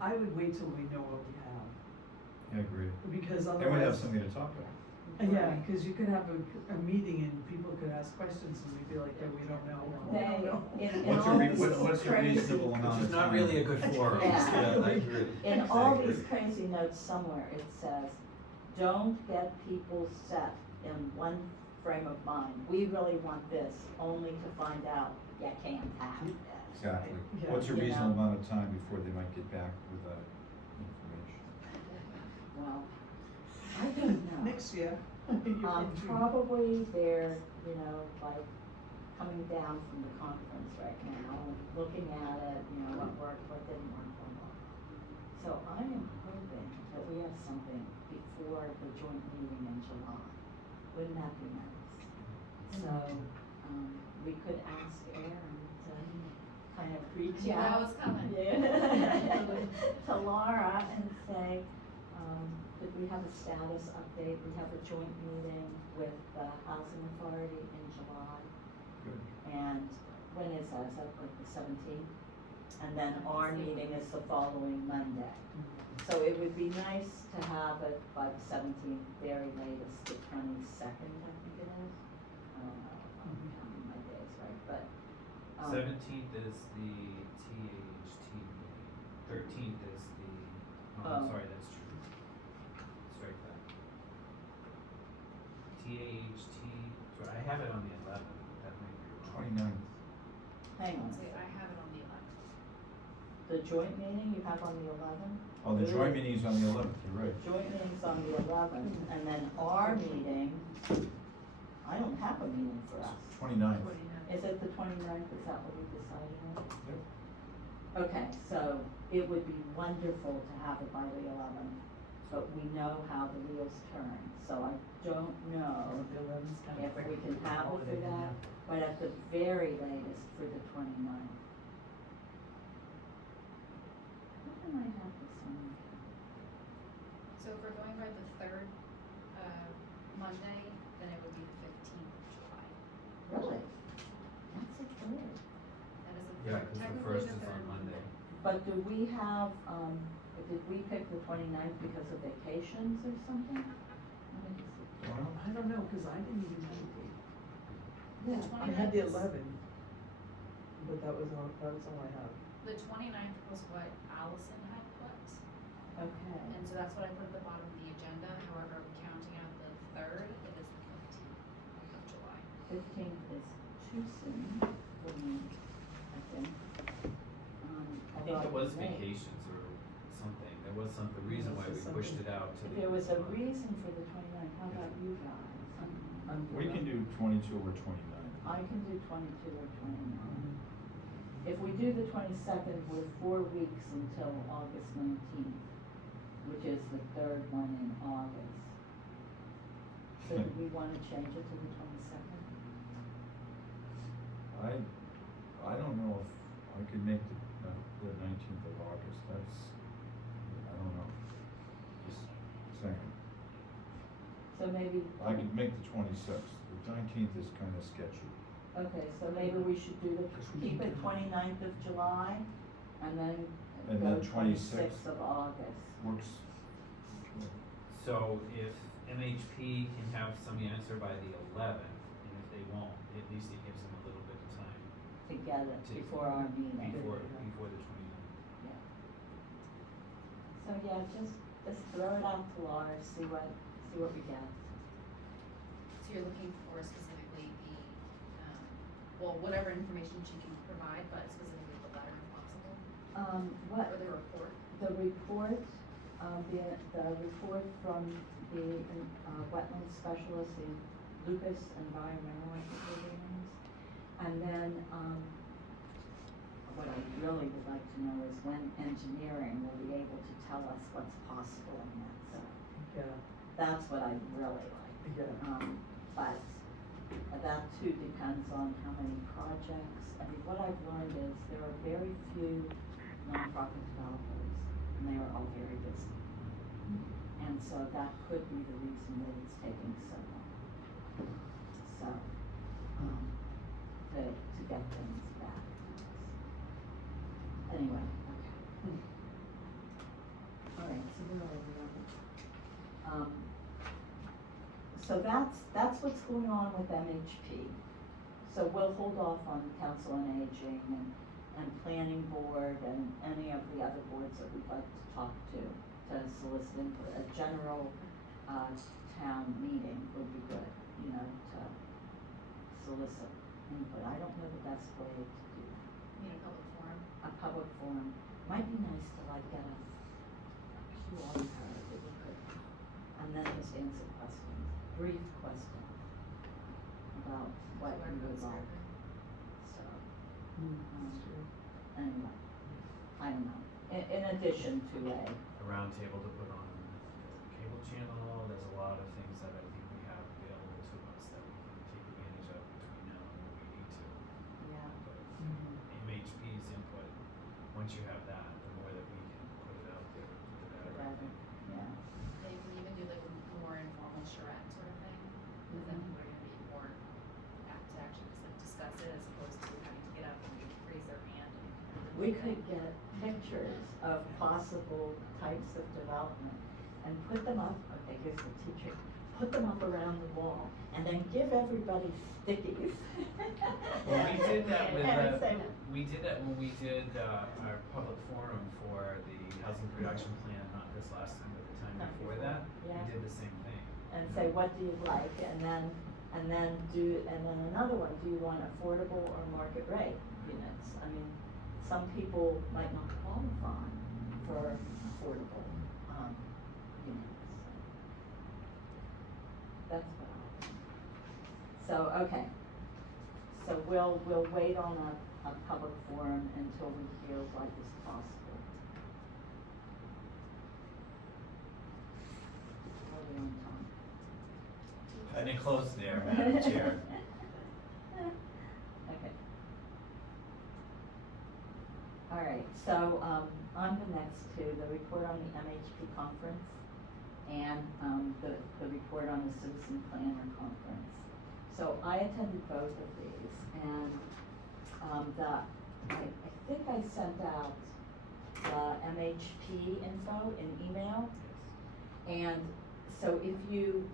I would wait till we know what we have, I agree. because And we have otherwise, something to talk about. yeah, cause you could have a meeting and people could ask questions and we'd be like, yeah, we don't know. we They, don't know. in What's all a, these what's a crazy, reasonable amount Which of is time? not really a good forum. Yeah. I agree. in all these crazy notes somewhere, it says, don't get people set in one frame of mind. We really want this, only to find out you can't have this. Exactly. Yeah. What's a You reasonable know. amount of time before they might get back with that information? Well, I don't know. Next year. You're from June. Probably they're, you know, like coming down from the conference right now, looking at it, you know, what worked, what didn't work, blah, blah. So I am hoping that we have something before the joint meeting in July. Wouldn't that be nice? So, we could ask Aaron to kind of reach You know out. it's coming. Yeah. To Laura and say, could we have a status update? We have a joint meeting with the Housing Authority in July. Good. And when is that? Is that like the 17th? And then our meeting is the following Monday. So it would be nice to have it by the 17th, very latest, the 22nd, I think it is. I don't know, I'm counting my days right, but. 17th is the THT meeting, 13th is the, Oh. sorry, that's true. Strike that. TAHT, so I have it on the 11th, that might be wrong. 29th. Hang on, So I have it on the 11th. the joint meeting you have on the 11th? Oh, the joint meeting is on the 11th, you're right. The joint meeting's on the 11th, and then our meeting, I don't have a meeting for us. 29th. Is it the 29th? Is that what we decided on? Yep. Okay, so it would be wonderful to have it by the 11th, but we know how the wheels turn, so I don't know if we can have it for that, but at the very latest for the 29th. How can I have this on my calendar? So if we're going by the third, Monday, then it would be the 15th of July. Really? That's a third. That is Yeah, because the technically first the is third on Monday. But do we have, did we pick the 29th because of vacations or something? Let me just see. I don't know, cause I didn't even have a date. Yeah. I had the 29th is- 11, but that was all I have. The 29th was what Allison had put, Okay. and so that's what I put at the bottom of the agenda. However, counting out the third, it is the 15th of July. 15th is too soon for me, I think. I think although it was may. vacations or something, there was some, the reason why we pushed it out to If the. there was a reason for the 29th, how about you guys? We can do 22 or 29. I can do 22 or 29. If we do the 22nd, we're 4 weeks until August 19th, which is the third one in August. So do we want to change it to the 22nd? I don't know if I could make the 19th of August, that's, I don't know. Just saying. So maybe. I could make the 26th, the 19th is kind of sketchy. Okay, so maybe we should do keep it 29th of July, and then And go then 26th of August. Works. So if MHP can have some answer by the 11th, and if they won't, at least it gives them a little bit of time To get it before our meeting. before the 29th. Yeah. So yeah, just throw it out to Laura, see what we get. So you're looking for specifically the, well, whatever information she can provide, but specifically the letter if possible, What, or the report. the report, the report from the, wetland specialist, the Lucas Environmental, I think their names. And then, what I really would like to know is when engineering will be able to tell us what's possible in that zone. Yeah, That's what I'd really like. yeah. But that too depends on how many projects. I mean, what I've learned is there are very few nonprofit developers, and they are all very busy. And so that could be the reason that it's taking so long. So, to get things back. Anyway, okay. All right, so where are we? So that's what's going on with MHP. So we'll hold off on Council on Aging and Planning Board and any of the other boards that we'd like to talk to solicit input. A general, town meeting would be good, to solicit input. I don't know the best way to do that. Need a public forum. A public forum, might be nice to get a QR code that we could, and then just answer questions, brief questions about what QR we would codes are like. good. So, That's true. anyway, I don't know, in addition to A round table to put on the cable channel, there's a lot of things that I think we have available to us that we can take advantage of could get pictures of possible types of development and put them up, okay, here's the teacher, put them up around the wall, and then give everybody stickies. Well, we did that with, And say, we did that when we did, our public forum for the housing production plan, not this last time, but the time Not before before, that. yeah. We did the same thing. and say, what do you like, and then another one, do you want affordable or market rate units? I mean, some people might not qualify for affordable, units. That's what I think. So, okay, so we'll wait on a public forum until we feel like it's possible. How are we on time? Cutting it close there, Madam Chair. Okay. All right, so, on the next two, the report on the MHP conference and, the report on the Citizen Planner Conference. So I attended both of these, and, I think I sent out the MHP info in email. And so if you,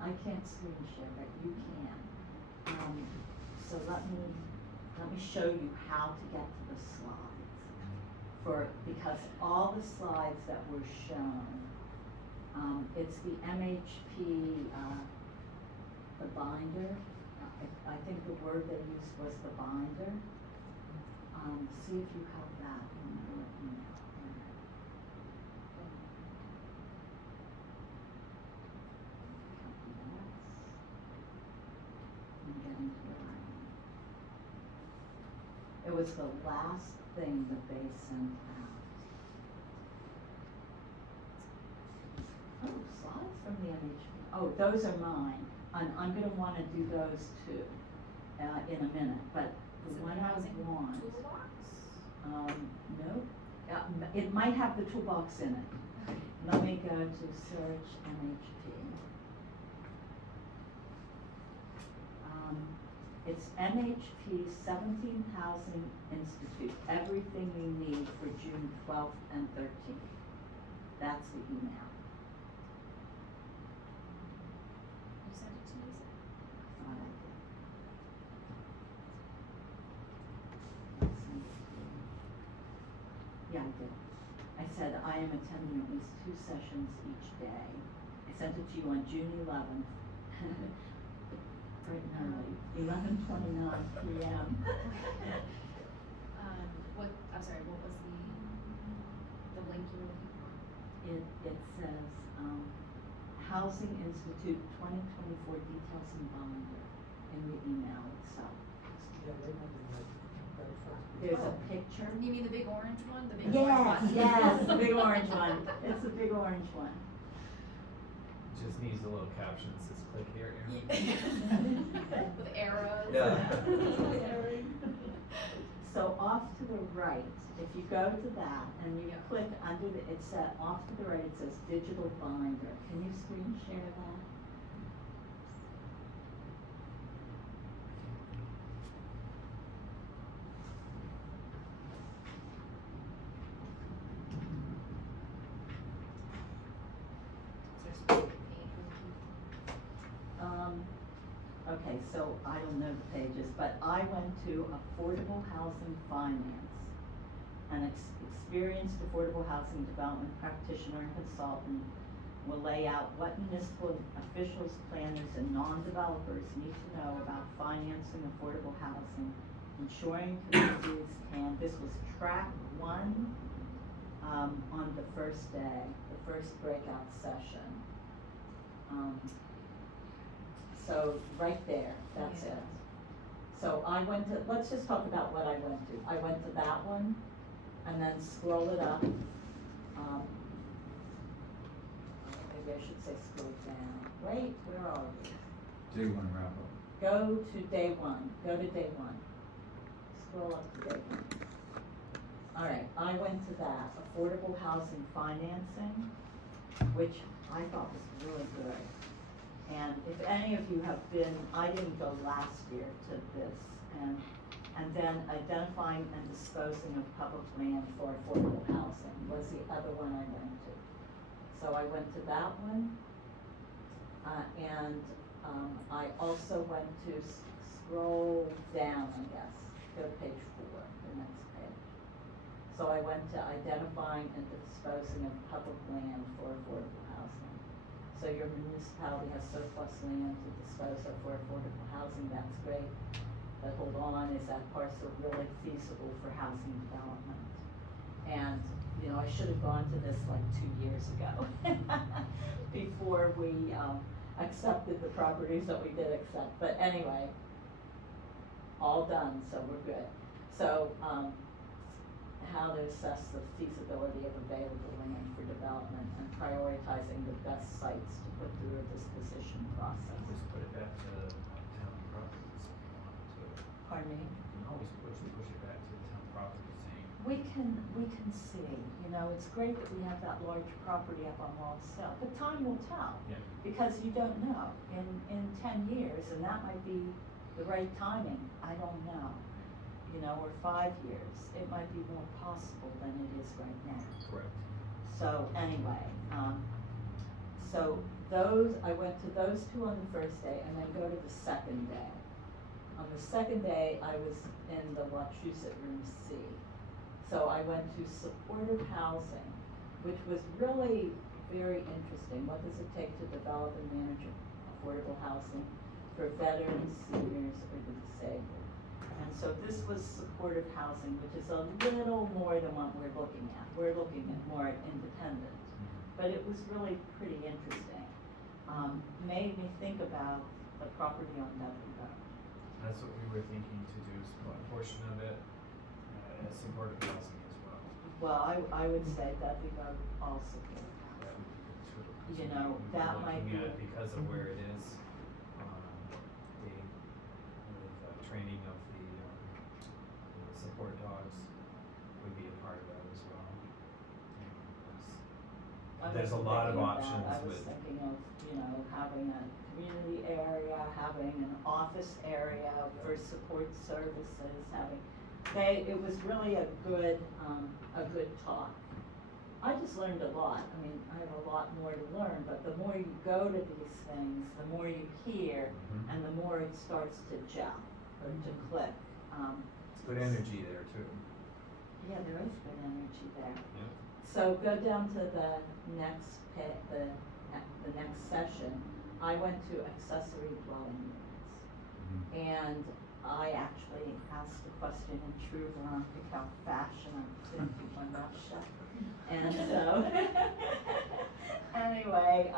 I can't screen share, but you can. So let me show you how to get to the slides. Because all the slides that were shown, it's the MHP, the binder. I think the word they used was the binder. See if you have that in your email. Copy that. I'm getting to the right one. It was the last thing that they sent out. Oh, slides from the MHP. Oh, those are mine. I'm gonna wanna do those too, in a minute, but the Is it one the I housing want. toolbox? No, it might have the toolbox in it. Let me go to search MHP. It's MHP 17 Housing Institute, everything you need for June 12th and 13th. That's the email. You sent it to me, is it? I thought I did. I'll send it to you. Yeah, I did. I said I am attending at least 2 sessions each day. I sent it to you on June 11th. Bright and early, 11:29 p.m. I'm sorry, what was the link you were looking for? It says, Housing Institute 2024 details and binder in the email itself. There's a picture. You mean the big orange one, the big orange Yes, one? yes, the big orange one. It's the big orange one. Just needs a little caption that says click here, Aaron. With arrows. Yeah. So off to the right, if you go to that and you Yeah. click under the, it said, off to the right, it says digital binder. Can you screen share that? Is there a specific page where you Okay, so I don't know the pages, but I went to Affordable Housing Finance. An experienced affordable housing development practitioner and consultant will lay out what municipal officials, planners, and non-developers need to know about financing affordable housing, ensuring communities can, this was track 1, on the first day, the first breakout session. So right there, that's Yeah. it. So I went to, let's just talk about what I went to. I went to that one, and then scroll it up. Maybe I should say scroll down. Wait, where are we? Day one wrap up. Go to day 1, go to day 1. Scroll up to day 1. All right, I went to that, affordable housing financing, which I thought was really good. And if any of you have been, I didn't go last year to this, and then identifying and disposing of public land for affordable housing was the other one I went to. So I went to that one, and I also went to scroll down, I guess, go to page 4, the next page. So I went to identifying and disposing of public land for affordable housing. So your municipality has surplus land to dispose of for affordable housing, that's great. But hold on, is that parcel really feasible for housing development? And, you know, I should have gone to this like 2 years ago before we accepted the properties that we did accept. But anyway, all done, so we're good. So, how to assess the feasibility of available land for development and prioritizing the best sites to put through a disposition process. Just put it back to town properties if you want to. Pardon me? You can always push it back to the town property saying, We can see, you know, it's great that we have that large property up on Wall Hill, but time will tell. yeah, Because you don't know, in 10 years, and that might be the right timing, I don't know. You know, or 5 years, it might be more possible than it is right now. correct. So anyway, so those, I went to those 2 on the first day, and then go to the second day. On the second day, I was in the Wachusett Room C. So I went to supportive housing, which was really very interesting. What does it take to develop and manage affordable housing for veterans, seniors, or the disabled? And so this was supportive housing, which is a little more than what we're looking at. We're looking at more independent, but it was really pretty interesting. Made me think about the property on Dudley Road. That's what we were thinking to do, is a portion of it as supportive housing as well. Well, I would say Dudley Road all supportive That housing. would be good too. 'Cause You know, we were that might looking be- at, because of where it is, training of the support dogs would be a part of that as well. I There's a wasn't lot of thinking that. options I was with, thinking of, you know, having a community area, having an office area for support services, it was really a good talk. I just learned a lot. I mean, I have a lot more to learn, but the more you go to these things, the more you hear, Mhm. and the more it starts to gel or to click. it's good energy there too. Yeah, there is good energy there. Yep. So go down to the next the next session. I went to accessory dwelling units. And I actually asked a question in true Veronica Kell fashion. I couldn't keep my mouth shut. And so, anyway,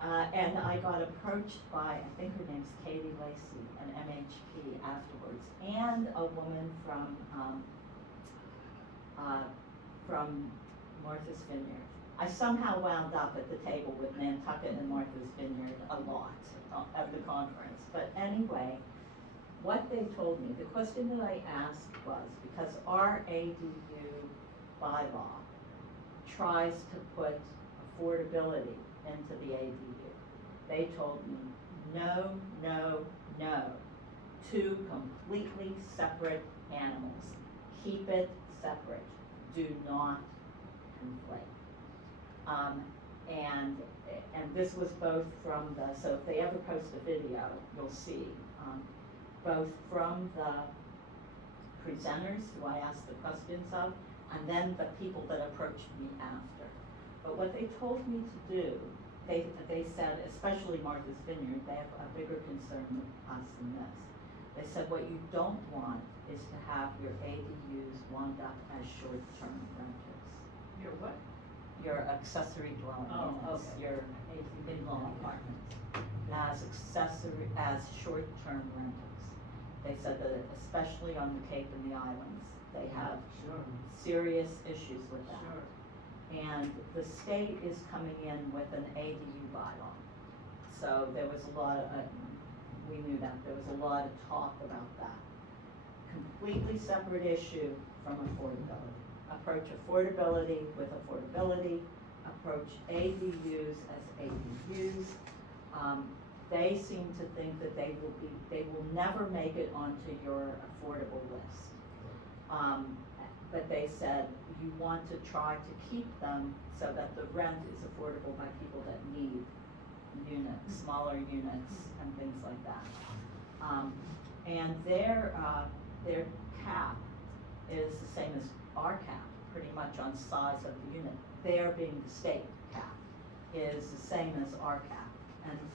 and I got approached by, I think her name's Katie Lacey, an MHP afterwards, and a woman from Martha's Vineyard. I somehow wound up at the table with Nantucket and Martha's Vineyard a lot at the conference. But anyway, what they told me, the question that I asked was, because our ADU bylaw tries to put affordability into the ADU, they told me, no, no, no, 2 completely separate animals. Keep it separate. Do not conflate. And this was both from so if they ever post a video, you'll see, both from the presenters who I asked the questions of, and then the people that approached me after. But what they told me to do, they said, especially Martha's Vineyard, they have a bigger concern with us than this. They said what you don't want is to have your ADUs wound up as short-term renters. Your what? Your accessory dwelling Oh, units, okay. your in-law apartments, as short-term rentals. They said that especially on the Cape and the islands, they have Sure. serious issues with that. Sure. And the state is coming in with an ADU bylaw. So there was a lot of, we knew that, there was a lot of talk about that. Completely separate issue from affordability. Approach affordability with affordability, approach ADUs as ADUs. They seem to think that they will never make it onto your affordable list. But they said you want to try to keep them so that the rent is affordable by people that need units, smaller units and things like that. And their cap is the same as our cap, pretty much on size of the unit. Their being the state cap is the same as our cap.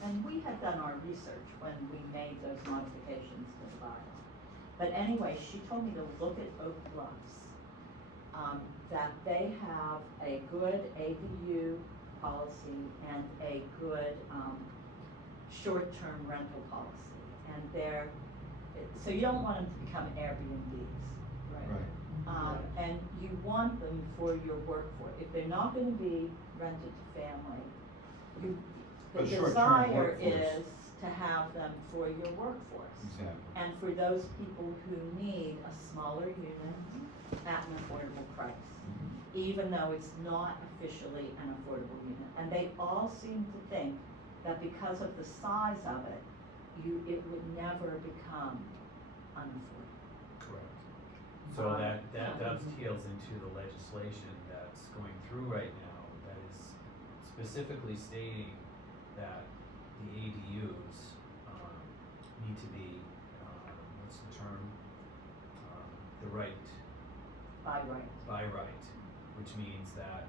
And we had done our research when we made those modifications to the bylaw. But anyway, she told me to look at Oak Bluffs, that they have a good ADU policy and a good, short-term rental policy. And so you don't want them to become Airbnbs. Right. And you want them for your workforce. If they're not gonna be rented to family, the But short-term desire workforce. is to have them for your workforce. Exactly. And for those people who need a smaller unit at an affordable price, even though it's not officially an affordable unit. And they all seem to think that because of the size of it, it would never become unaffordable. Correct. So that dovetails into the legislation that's going through right now that is specifically stating that the ADUs, need to be, what's the term? The right. By right. By right, which means that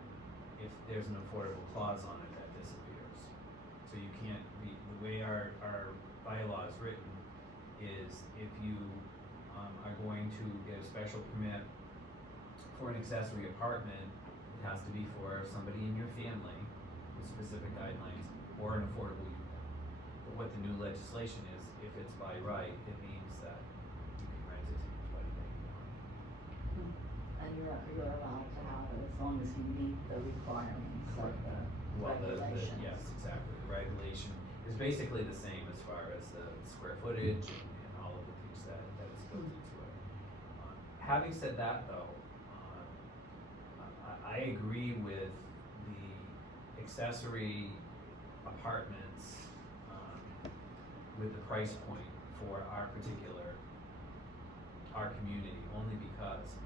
if there's an affordable clause on it, that disappears. So you can't the way our bylaw is written is if you, are going to get a special permit for an accessory apartment, it has to be for somebody in your family with specific guidelines or an affordable unit. But what the new legislation is, if it's by right, it means that you can rent it to anybody that you want. And you're allowed to have it as long as you meet the requirements of the Well, regulations. yes, exactly. The regulation is basically the same as far as the square footage and all of the things that is built into it. Having said that though, I agree with the accessory apartments, with the price point for our community, only because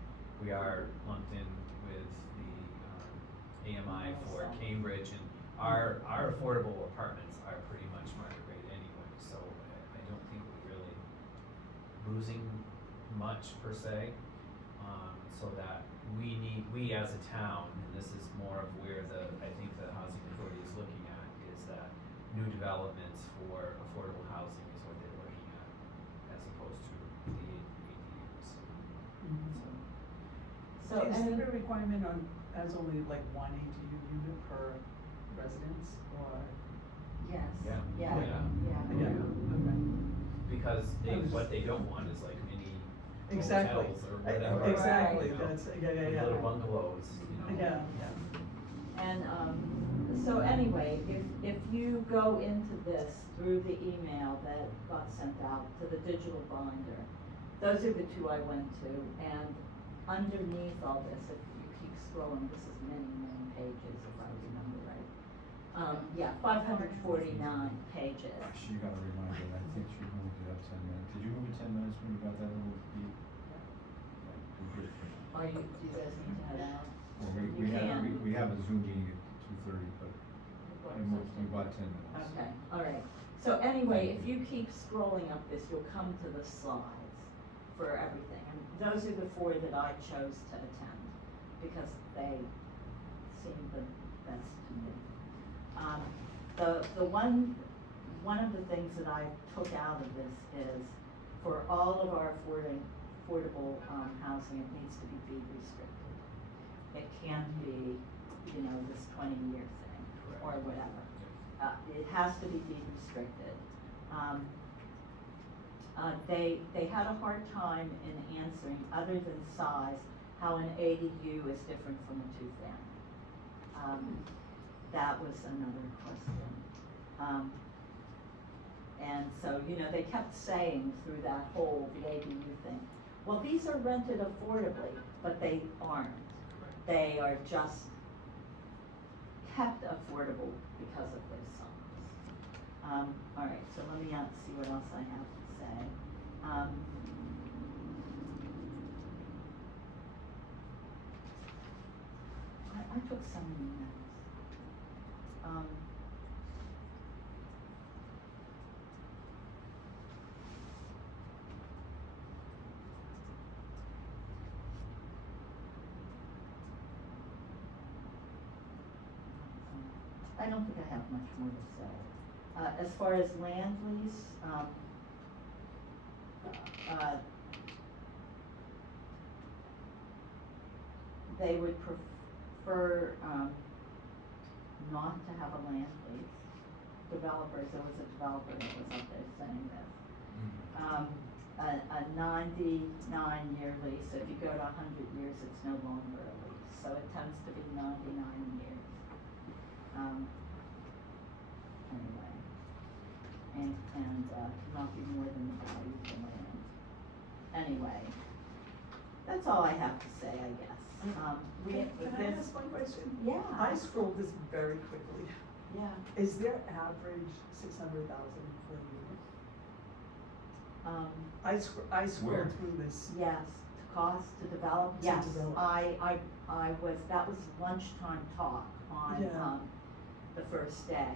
we are lumped in with the AMI for Cambridge, and our affordable apartments are pretty much market rate anyway, so I don't think we're really losing much per se. So that we as a town, and this is more of where I think the housing authority is looking at, is that new developments for affordable housing is what they're looking at, as opposed to the ADUs. So, Is and there a requirement on, as only like one ADU unit per residence, or? yes, Yeah. yeah, Yeah, okay. Because I was what just- they don't want is like mini Exactly. hotels or whatever. Exactly, you know, that's, yeah. Little bungalows, you know. Yeah. And, so anyway, if you go into this through the email that got sent out to the digital binder, those are the two I went to, and underneath all this, if you keep scrolling, this is many pages, if I remember right. 549 pages. She got a reminder, I think she moved it up 10 minutes. Did you move it 10 minutes when you got that little beep? Do you guys need to head out? Well, You can. we have a Zoom meeting at 2:30, but we bought 10 minutes. Okay, all right. So anyway, if you keep scrolling up this, you'll come to the slides for everything. And those are the 4 that I chose to attend because they seemed the best to me. One of the things that I took out of this is for all of our affordable housing, it needs to be deed restricted. It can't be, this 20-year thing or whatever. It has to be deed restricted. They had a hard time in answering, other than size, how an ADU is different from a 2-family. That was another question. And so, they kept saying through that whole, the ADU thing, well, these are rented affordably, but they aren't. They are just kept affordable because of their size. All right, so let me see what else I have to say. I took so many notes. I don't think I have much more to say. As far as land lease, they would prefer, not to have a land lease. Developers, there was a developer that was up there saying this. A 99-year lease, if you go to 100 years, it's no longer a lease, so it tends to be 99 years. Anyway, and not be more than the value of the land. Anyway, that's all I have to say, I guess. Can I ask one question? Yeah. I scrolled this very quickly. Yeah. Is their average 600,000 per unit? I Where? scrolled through this. Yes, to cost to develop, To yes, develop. that was lunchtime talk on, Yeah. the first day.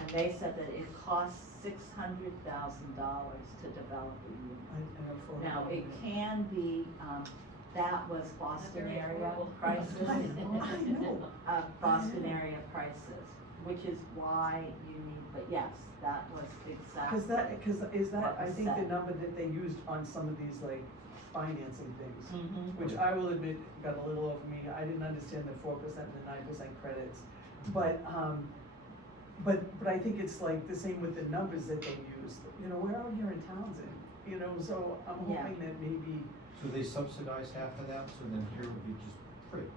And they said that it costs $600,000 to develop a unit. Now, it can be, that was Boston very area affordable. prices. I know. Boston area prices, which is why you need, but yes, that was exactly. Is that, what I was think the said. number that they used on some of these like financing things, Mhm. which I will admit got a little over me. I didn't understand the 4% and the 9% credits. But I think it's like the same with the numbers that they use. You know, we're out here in Townsend, you know, so I'm Yeah. hoping that maybe, So they subsidize half of that, so then here would be just free.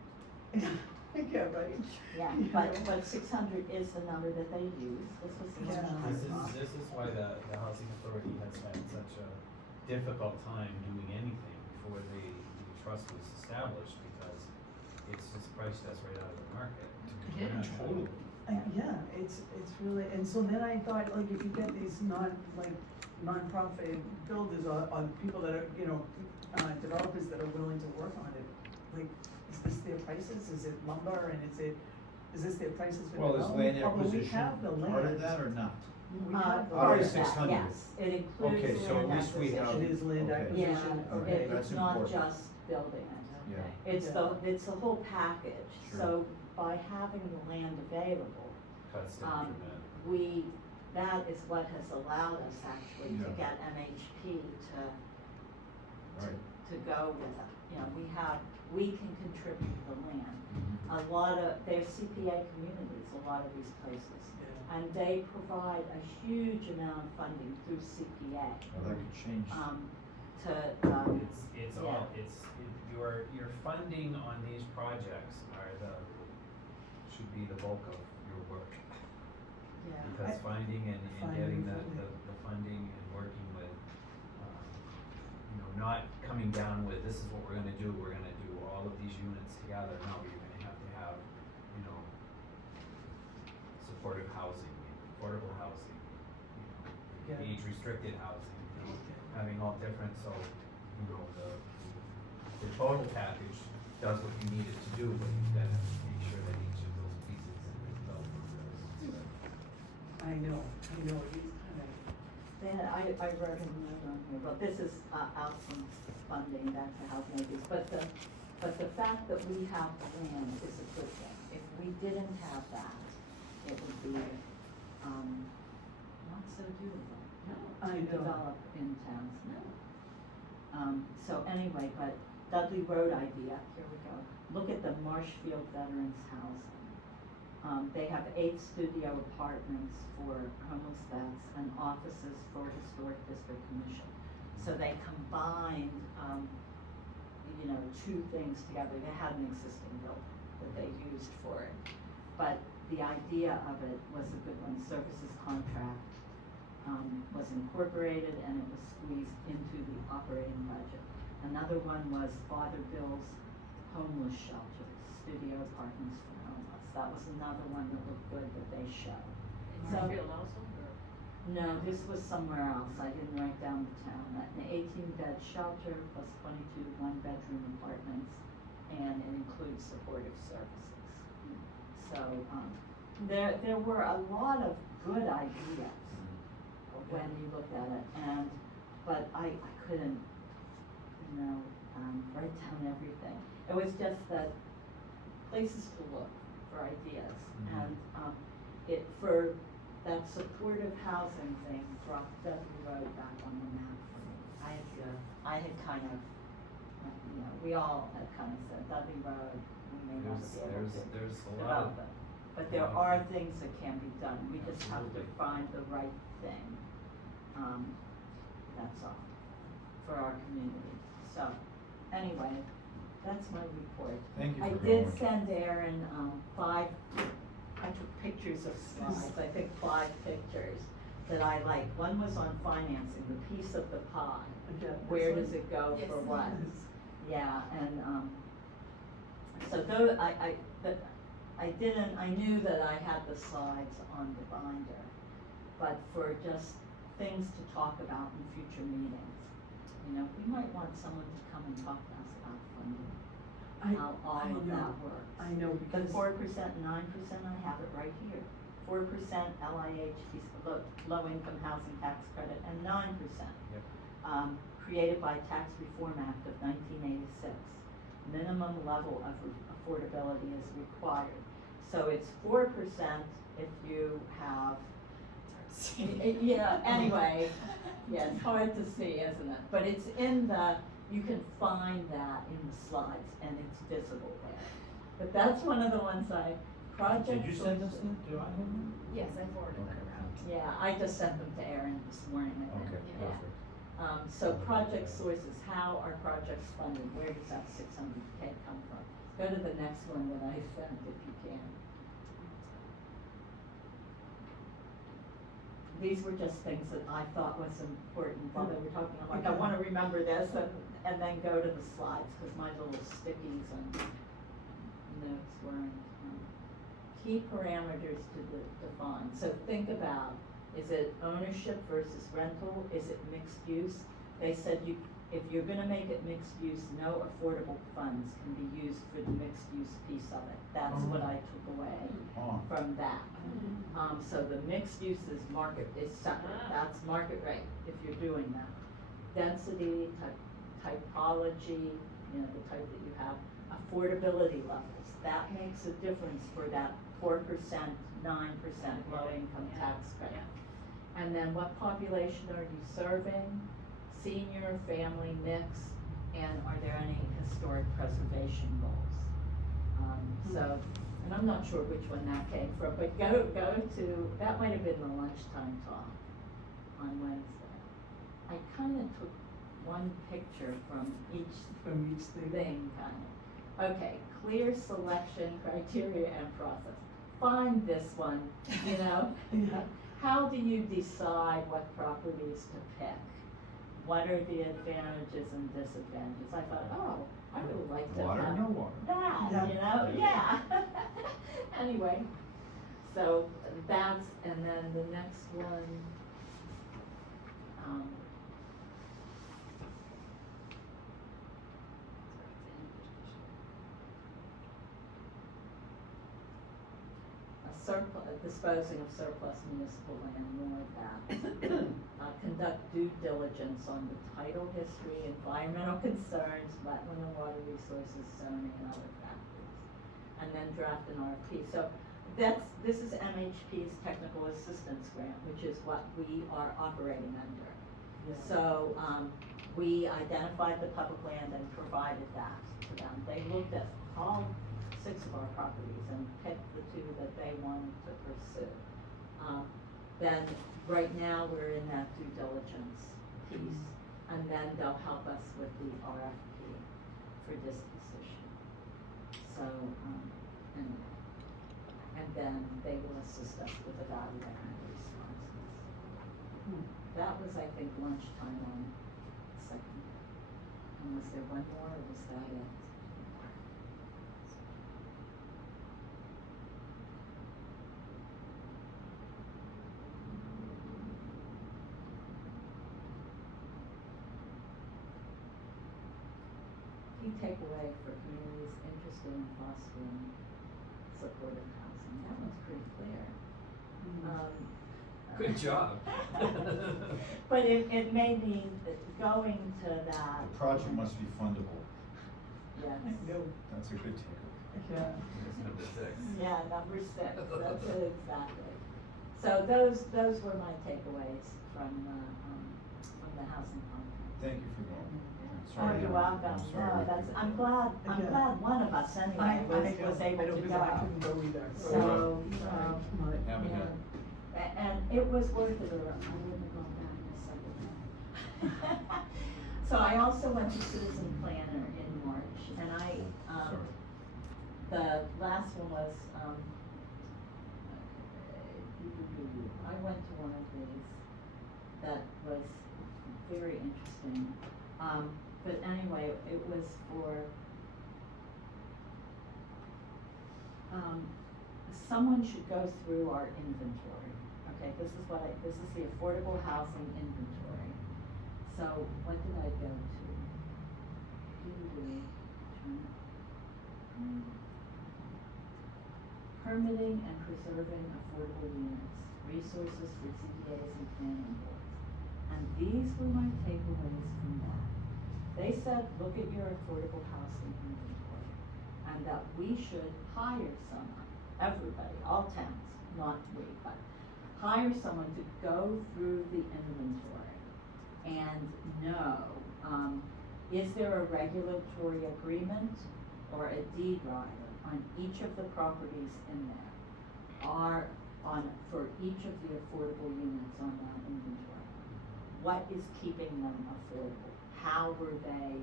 yeah, right? Yeah, You but, know? but 600 is the number that they use, this was the Yeah. lunchtime talk. This is why the housing authority has had such a difficult time doing anything before the trust was established, because it's just priced us right out of the market. Yeah. Totally. Yeah, it's really, and so then I thought, like, if you get these nonprofit builders or people that are, you know, developers that are willing to work on it, like, is this their prices, is it lumber, and is this their prices for Well, is development? land Although we acquisition have the part of land. that or not? We have the Part of of the that, 600. yes, it includes Okay, so at land least we have- acquisition. It is land Okay. acquisition. Yeah, Okay, it's that's not important. just building it. Yeah. It's the whole package, Sure. so by having the land available, Cuts down that is what has allowed us actually to Yeah. get MHP Right. to go with it. You know, we can contribute the land. Mhm. A lot of, they're CPA communities, a lot of these places. Yeah. And they provide a huge amount of funding through CPA, Well, that could change. It's yeah. all, your funding on these projects should be the bulk of your work. yeah. Because finding and Finding getting the funding. funding and working with, not coming down with, this is what we're gonna do all of these units together. No, you're gonna have to have, supportive housing, affordable housing, Yeah. age-restricted housing, having all different, so, the total package does what you need it to do, but you've gotta make sure that each of those pieces is well progressed. I know, these kind of. Then I wrote a note on here, but this is out from funding back to housing agencies, but the fact that we have the land is a good thing. If we didn't have that, it would be, not so doable. I To know. develop in towns. So anyway, but Dudley Road idea, here we go. Look at the Marshfield Veterans Housing. They have 8 studio apartments for homeless vets and offices for Historic District Commission. So they combined, 2 things together. They had an existing building that they used for it. But the idea of it was a good one. Services contract was incorporated and it was squeezed into the operating budget. Another one was Father Bill's homeless shelter, studio apartments for homeless. That was another one that looked good that they showed. In So- Marshfield also, or? No, this was somewhere else, I didn't write down the town, an 18-bed shelter plus 22 one-bedroom apartments, and it includes supportive services. So, there were a lot of good ideas when you looked at it, but I couldn't, write down everything. It was just that places to look for ideas, and, for that supportive housing thing brought Dudley Road back on the map for me. I had kind of, we all had kind of said Dudley Road, we may not be able to There's a lot develop of, it. But there are things that can be done, we just have to find the right thing. That's all, for our community. So, anyway, that's my report. Thank you I for did going. send Aaron, I took pictures of slides, I think 5 pictures that I liked. One was on financing, the piece of the pie. Yeah, Where that's does it go Yes. for what? Yeah, and, so though, I knew that I had the slides on the binder, but for just things to talk about in future meetings, we might want someone to come and talk to us about funding, how all I of know. that works. I know, The because. 4% and 9%, I have it right here. 4% LIH, low income housing tax credit, and 9%. Yep. Created by Tax Reform Act of 1986. Minimum level of affordability is required. So it's 4% if you have, anyway, yeah, it's hard to see, isn't it? But it's you can find that in the slides, and it's visible there. But that's one of the ones project. Did you send us sources. that? Do I have them? Yes, I forwarded that Okay. around. Yeah, I just sent them to Aaron this morning, I think. Okay, Yeah. perfect. So project sources, how are projects funded? Where does that 600K come from? Go to the next one that I sent if you can. These were just things that I thought was important while they were talking. I'm like, I wanna remember this and then go to the slides, cause my little stickies and notes weren't. Key parameters to define. So think about, is it ownership versus rental? Is it mixed use? They said if you're gonna make it mixed use, no affordable funds can be used for the mixed use piece of it. That's what I took away from that. So the mixed use is separate, that's market rate if you're doing that. Density, typology, the type that you have, affordability levels, that makes a difference for that 4%, 9% low income tax credit. And then what population are you serving? Senior, family, mix, and are there any historic preservation goals? And I'm not sure which one that came from, but go to, that might have been the lunchtime talk on Wednesday. I kind of took one picture from each thing, kind of. Okay, clear selection criteria and process. Find this one, Yeah. How do you decide what properties to pick? What are the advantages and disadvantages? I thought, I would like to Water, have no water. that, yeah. Anyway, so that's, and then the next one, disposing of surplus municipal land, more of that. Conduct due diligence on the title history, environmental concerns, wetland and water resources, zoning, and other factors. And then draft an RFP. So this is MHP's technical assistance grant, which is what we are operating under. So, we identified the public land and provided that to them. They looked at all 6 of our properties and picked the 2 that they wanted to pursue. Then, right now, we're in that due diligence piece, and then they'll help us with the RFP for disposition. So, anyway, and then they will assist us with evaluating the responses. That was, I think, lunchtime on second. And was there one more, or was that it? takeaway for communities interested in fostering supportive housing. That one's pretty clear. Good job. But it may mean that going to that. The project must be fundable. Yes. No, That's a good takeaway. yeah. That's number 6. Yeah, number 6, that's it exactly. So those were my takeaways from the housing conference. Thank you for going. I'm Oh, sorry. you're welcome. I'm sorry No, we that's, couldn't- I'm glad one of us anyway was able to because I go. couldn't go either. So, Right. Have a yeah. good. And it was worth it, or I wouldn't have gone back a second time. So I also went to Citizen Planner in March, and Sorry. the last one was, I went to one of these that was very interesting. But anyway, it was for, someone should go through our inventory. Okay, this is the affordable housing inventory. So what did I go to? Permitting and preserving affordable units, resources for CPAs and planning boards. And these were my takeaways from that. They said, look at your affordable housing inventory, and that we should hire someone, everybody, all towns, not we, but hire someone to go through the inventory and know, is there a regulatory agreement or a deed rider on each of the properties in there? For each of the affordable units on that inventory? What is keeping them affordable? How were they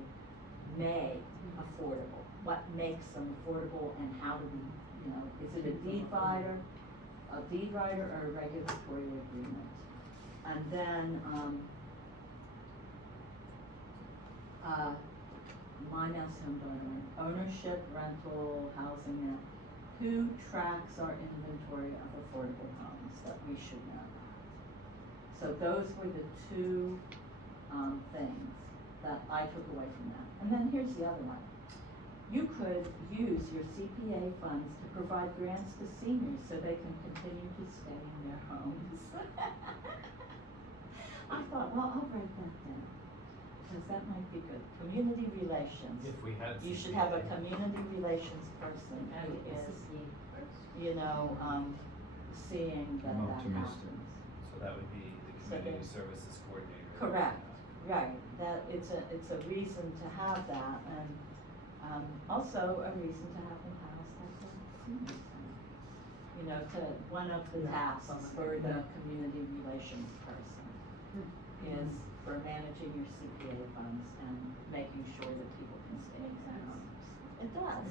made affordable? What makes them affordable, and how do we, is it a deed rider or a regulatory agreement? And then, my next ownership, rental, housing, who tracks our inventory of affordable homes that we should know about? So those were the two, things that I took away from that. And then here's the other one. You could use your CPA funds to provide grants to seniors so they can continue to stay in their homes. I thought, well, I'll write that down, because that might be good. Community relations. If we had. You should have a community relations person who is, seeing that I'm that optimistic. happens. So that would be the So community they- services coordinator. Correct, right, that, it's a reason to have that, and, also a reason to have them house like a senior center. One of the Yeah, tasks someone- for the yeah. community relations person is for managing your CPA funds and making sure that people can stay in their homes. It does.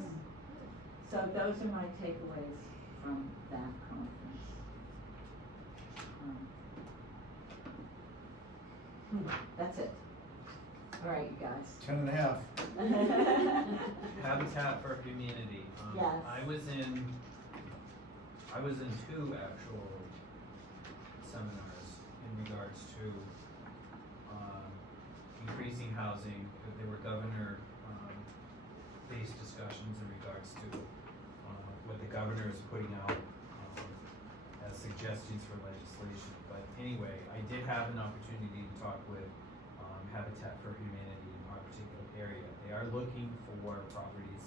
So those are my takeaways from that conference. That's it. All right, you guys. 10.5. Habitat for Humanity. Yes. I was in 2 actual seminars in regards to, increasing housing. There were governor, based discussions in regards to, what the governor is putting out, as suggestions for legislation. But anyway, I did have an opportunity to talk with, Habitat for Humanity in our particular area. They are looking for properties,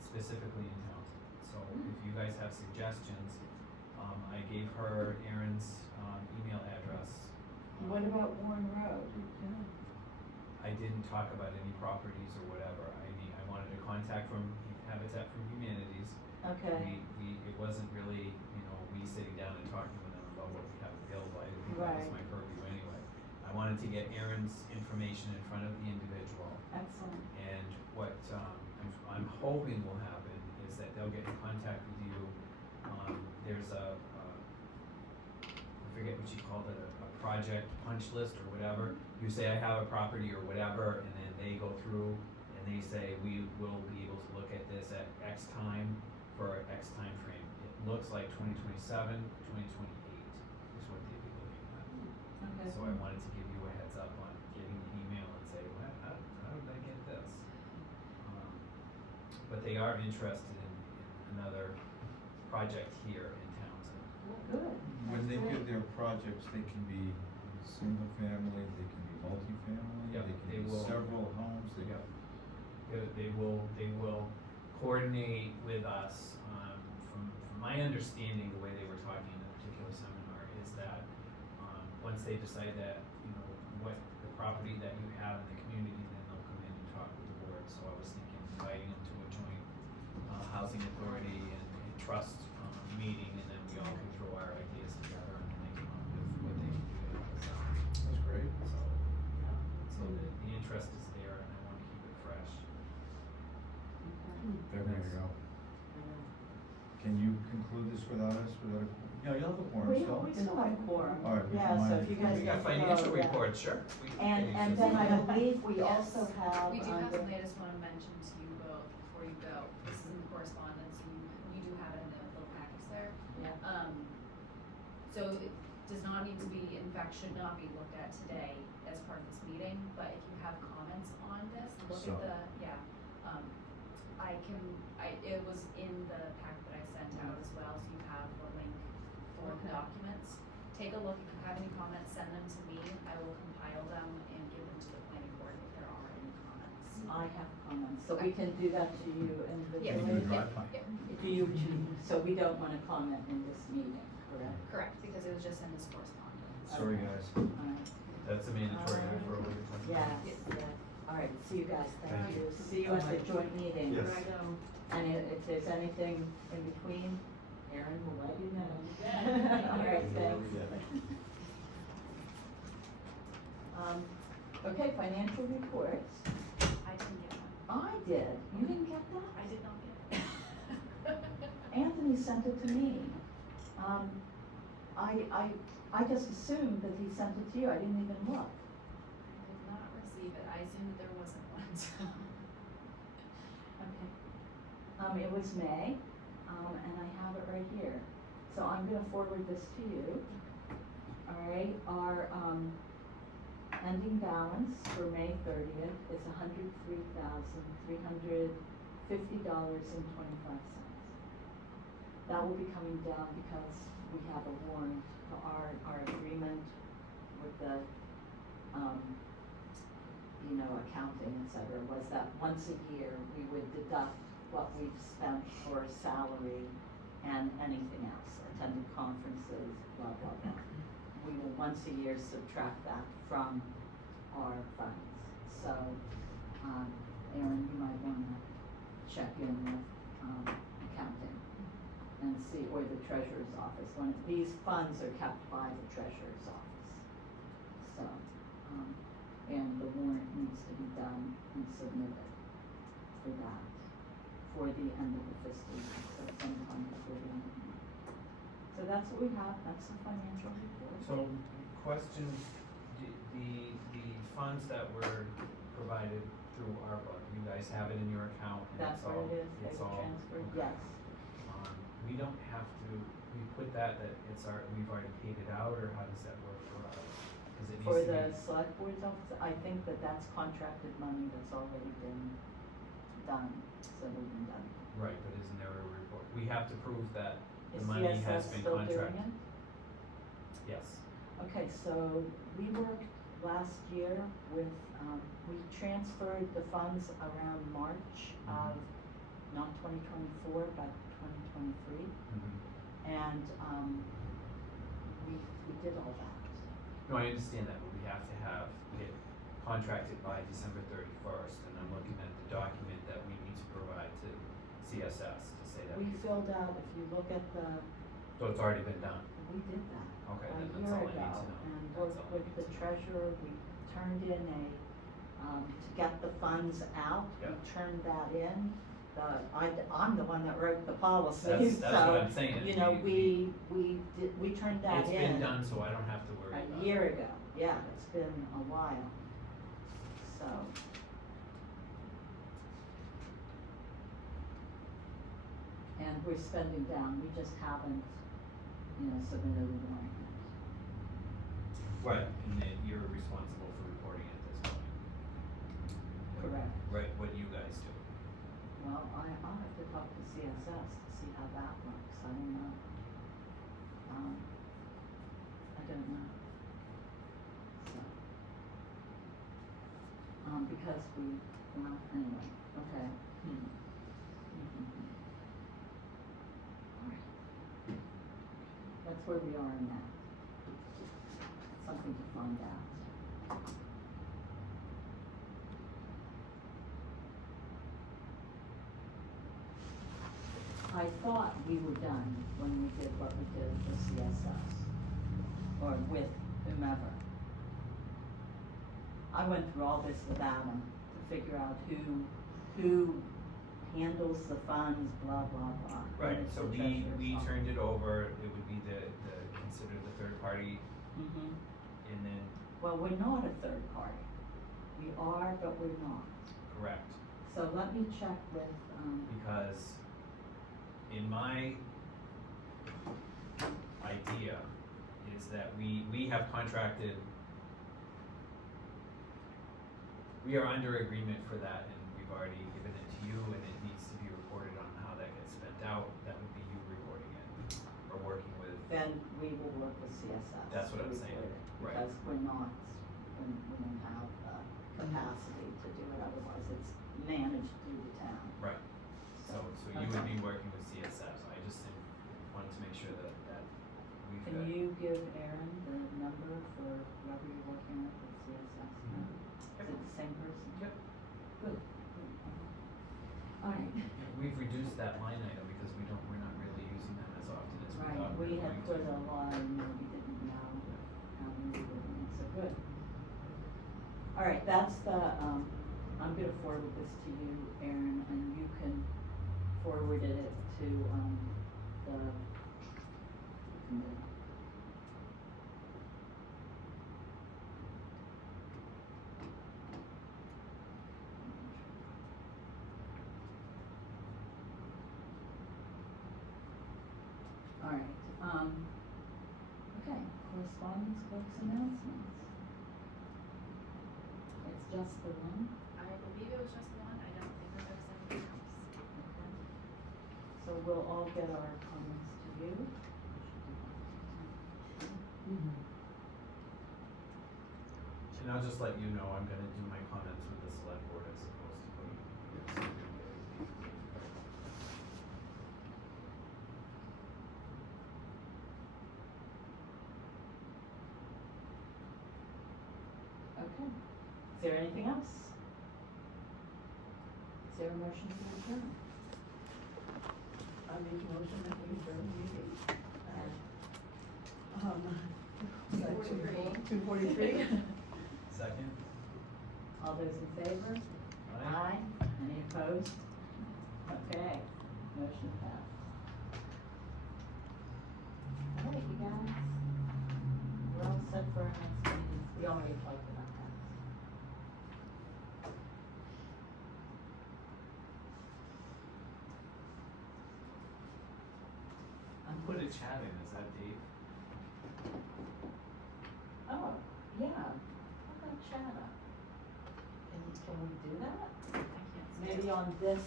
specifically in Townsend. So if you guys have suggestions, I gave her Erin's, email address. What about Warren Road? I didn't talk about any properties or whatever. I wanted a contact from Habitat for Humanities. Okay, It wasn't really, we sitting down and talking with them about what we have available. I didn't think that was Right. my purview anyway. I wanted to get Erin's information in front of the individual, excellent. and what, I'm hoping will happen is that they'll get in contact with you. There's I forget what you called it, a project punch list or whatever. You say, I have a property or whatever, and then they go through and they say, we will be able to look at this at X time for X time frame. It looks like 2027, 2028 is what they'd be looking at. Okay. So I wanted to give you a heads up on getting the email and say, how did I get this? but they are interested in another project here in Townsend. Good. When they That's give great. their projects, they can be single family, they can be multifamily, Yep, they can they be will. several homes, they Yep. They will coordinate with us, from my understanding, the way they were talking in a particular seminar is that, once they decide that, what the property that you have in the community, then they'll come in and talk with the board. So I was thinking inviting them to a joint, housing authority and trust, meeting, and then we all can throw our ideas together and then they come up with what they can do to help us out. That's great. So the interest is there and I wanna keep it fresh. There we go. Can you conclude this without us, without a, no, you'll have a quorum We, still? we still have quorum. All right, would you Yeah, so mind if you if guys we- We got get to go, financial yeah. reports, sure. We can And finish then this. I believe we Yes. also have. We do have under- the latest one I mentioned to you both before you go. This is in the correspondence, you do have it in the little package there. Yeah. So it does not need to be, in fact, should not be looked at today as part of this meeting, but if you have comments on this, look So- at the, it was in the packet that I sent out as well, so you have the link for the documents. Take a look, if you have any comments, send them to me, I will compile them and give them to the planning board if there are any comments. I have comments, so we can do that to you Yes. Can you individually. drive by? Do you, so we don't wanna comment in this meeting, correct? Correct, because it was just in this correspondence. Sorry, guys. Alright. That's a mandatory Alright. referral. Yes, yes. Alright, see you guys, thank Thank you. See you at the joint meeting. Yes. And if there's anything in between, Erin will let you know. Alright, thanks. Okay, financial reports. I didn't get one. I did. You didn't get that? I did not get it. Anthony sent it to me. I just assumed that he sent it to you. I didn't even look. I did not receive it, I assumed there wasn't one, so. Okay. It was May, and I have it right here. So I'm gonna forward this to you. All right, our, ending balance for May 30th is $103,350.25. That will be coming down because we have a warrant, our agreement with the, accounting, et cetera, was that once a year, we would deduct what we've spent for salary and anything else, attended conferences, blah, blah, blah. We will once a year subtract that from our funds. So, Erin, you might wanna check in with, accounting and see, or the treasurer's office, when these funds are kept by the treasurer's office. So, and the warrant needs to be done and submitted for that, for the end of the fiscal year, so sometime before the end of the year. So that's what we have, that's the financial report. So, question, the funds that were provided through ARPA, you guys have it in your account and That's it's all, what it is, they it's were all. transferred, okay. yes. We don't have to, we put that it's we've already paid it out, or how does that work for us? 'Cause it needs For to the be- select board's office, I think that that's contracted money that's already been done, so we've been done. Right, but isn't there a report? We have to prove that the Is money has CSS been still doing contracted. it? Yes. Okay, so we worked last year with, we transferred the funds around March of, not 2024, but 2023. And, we did all that. No, I understand that, but we have to have it contracted by December 31st, and I'm looking at the document that we need to provide to CSS to say that. We filled out, if you look at the, So it's already been done? we did that Okay, a then that's year all I need to ago, know. and That's worked all I with need the to know. treasurer, we turned in a, to get the funds out, we Yeah. turned that in. I'm the one that wrote the policy, That's what I'm saying, is you know, we turned that It's in. been done, so I don't have to worry about it. A year ago, yeah, it's been a while, so. And we're spending down, we just haven't, submitted a warrant yet. Right, and then you're responsible for reporting at this point. Correct. Right, what you guys do. Well, I'll have to talk to CSS to see how that works, I don't know. I don't know. So. Because well, anyway, okay. Alright. That's where we are in that. Something to find out. I thought we were done when we did what we did with CSS, or with whomever. I went through all this with Adam to figure out who handles the funds, blah, blah, blah. Right, Who is so the we treasurer's turned it office. over, it would be considered the third party, Mhm. and then, Well, we're not a third party. We are, but we're not. correct, So let me check with, because in my idea is that we have contracted, we are under agreement for that, and we've already given it to you, and it needs to be reported on how that gets spent out, that would be you reporting it, or working with, then we will work with CSS. That's what to I'm saying, report it, right. Because we don't have the capacity to do it, otherwise it's managed through the town. right, so you would be working with CSS, I just wanted to make sure that we've Can got. you give Aaron the number for whoever you're working with CSS? No? Is it the same person? Yep. Good. Alright. We've reduced that line item because we're not really using them as often as we Right, thought we were had going put to. a line, we didn't know how many were doing, so good. Alright, that's the, I'm gonna forward this to you, Aaron, and you can forward it to, the committee. Alright, okay, correspondence, books, announcements. It's just the one, I believe it was just one, I don't think that there was anything else. okay. So we'll all get our comments to you. And I'll just let you know, I'm gonna do my comments with the select board as opposed to putting it. Okay, is there anything else? Is there a motion to adjourn? I make a motion that we adjourn the meeting. At, 2:43. Second? All those in favor? Aye. Any opposed? Okay, motion passed. All right, you guys. We're all set for our next meeting. We already talked about that. Put a chat in, is that Dave? Oh, yeah. How about chat up? Can we do that? I can't see Maybe it. on this,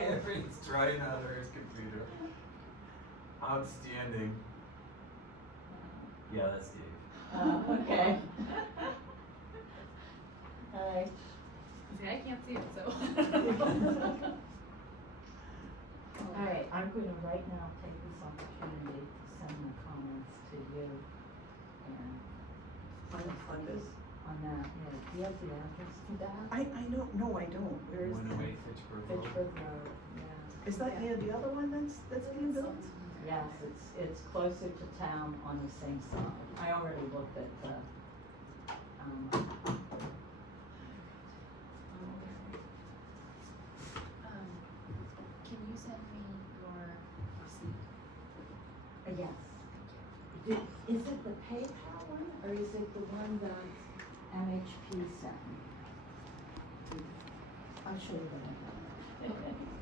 Everything's trying out of his computer. Outstanding. Yeah, that's Dave. okay. Alright. See, I can't see it, so. Alright, I'm gonna right now take this opportunity to send my comments to you and On this? on that, yeah, do you have the address to that? I don't, no, I don't, where is that? 108 Fitchburg Road. Fitchburg Road, yeah. Is that near the other one that's being built? Yes, it's closer to town on the same side. I already looked at the, Can you send me your receipt? yes. Is it the PayPal one, or is it the one that MHP sent me? I'll show you that.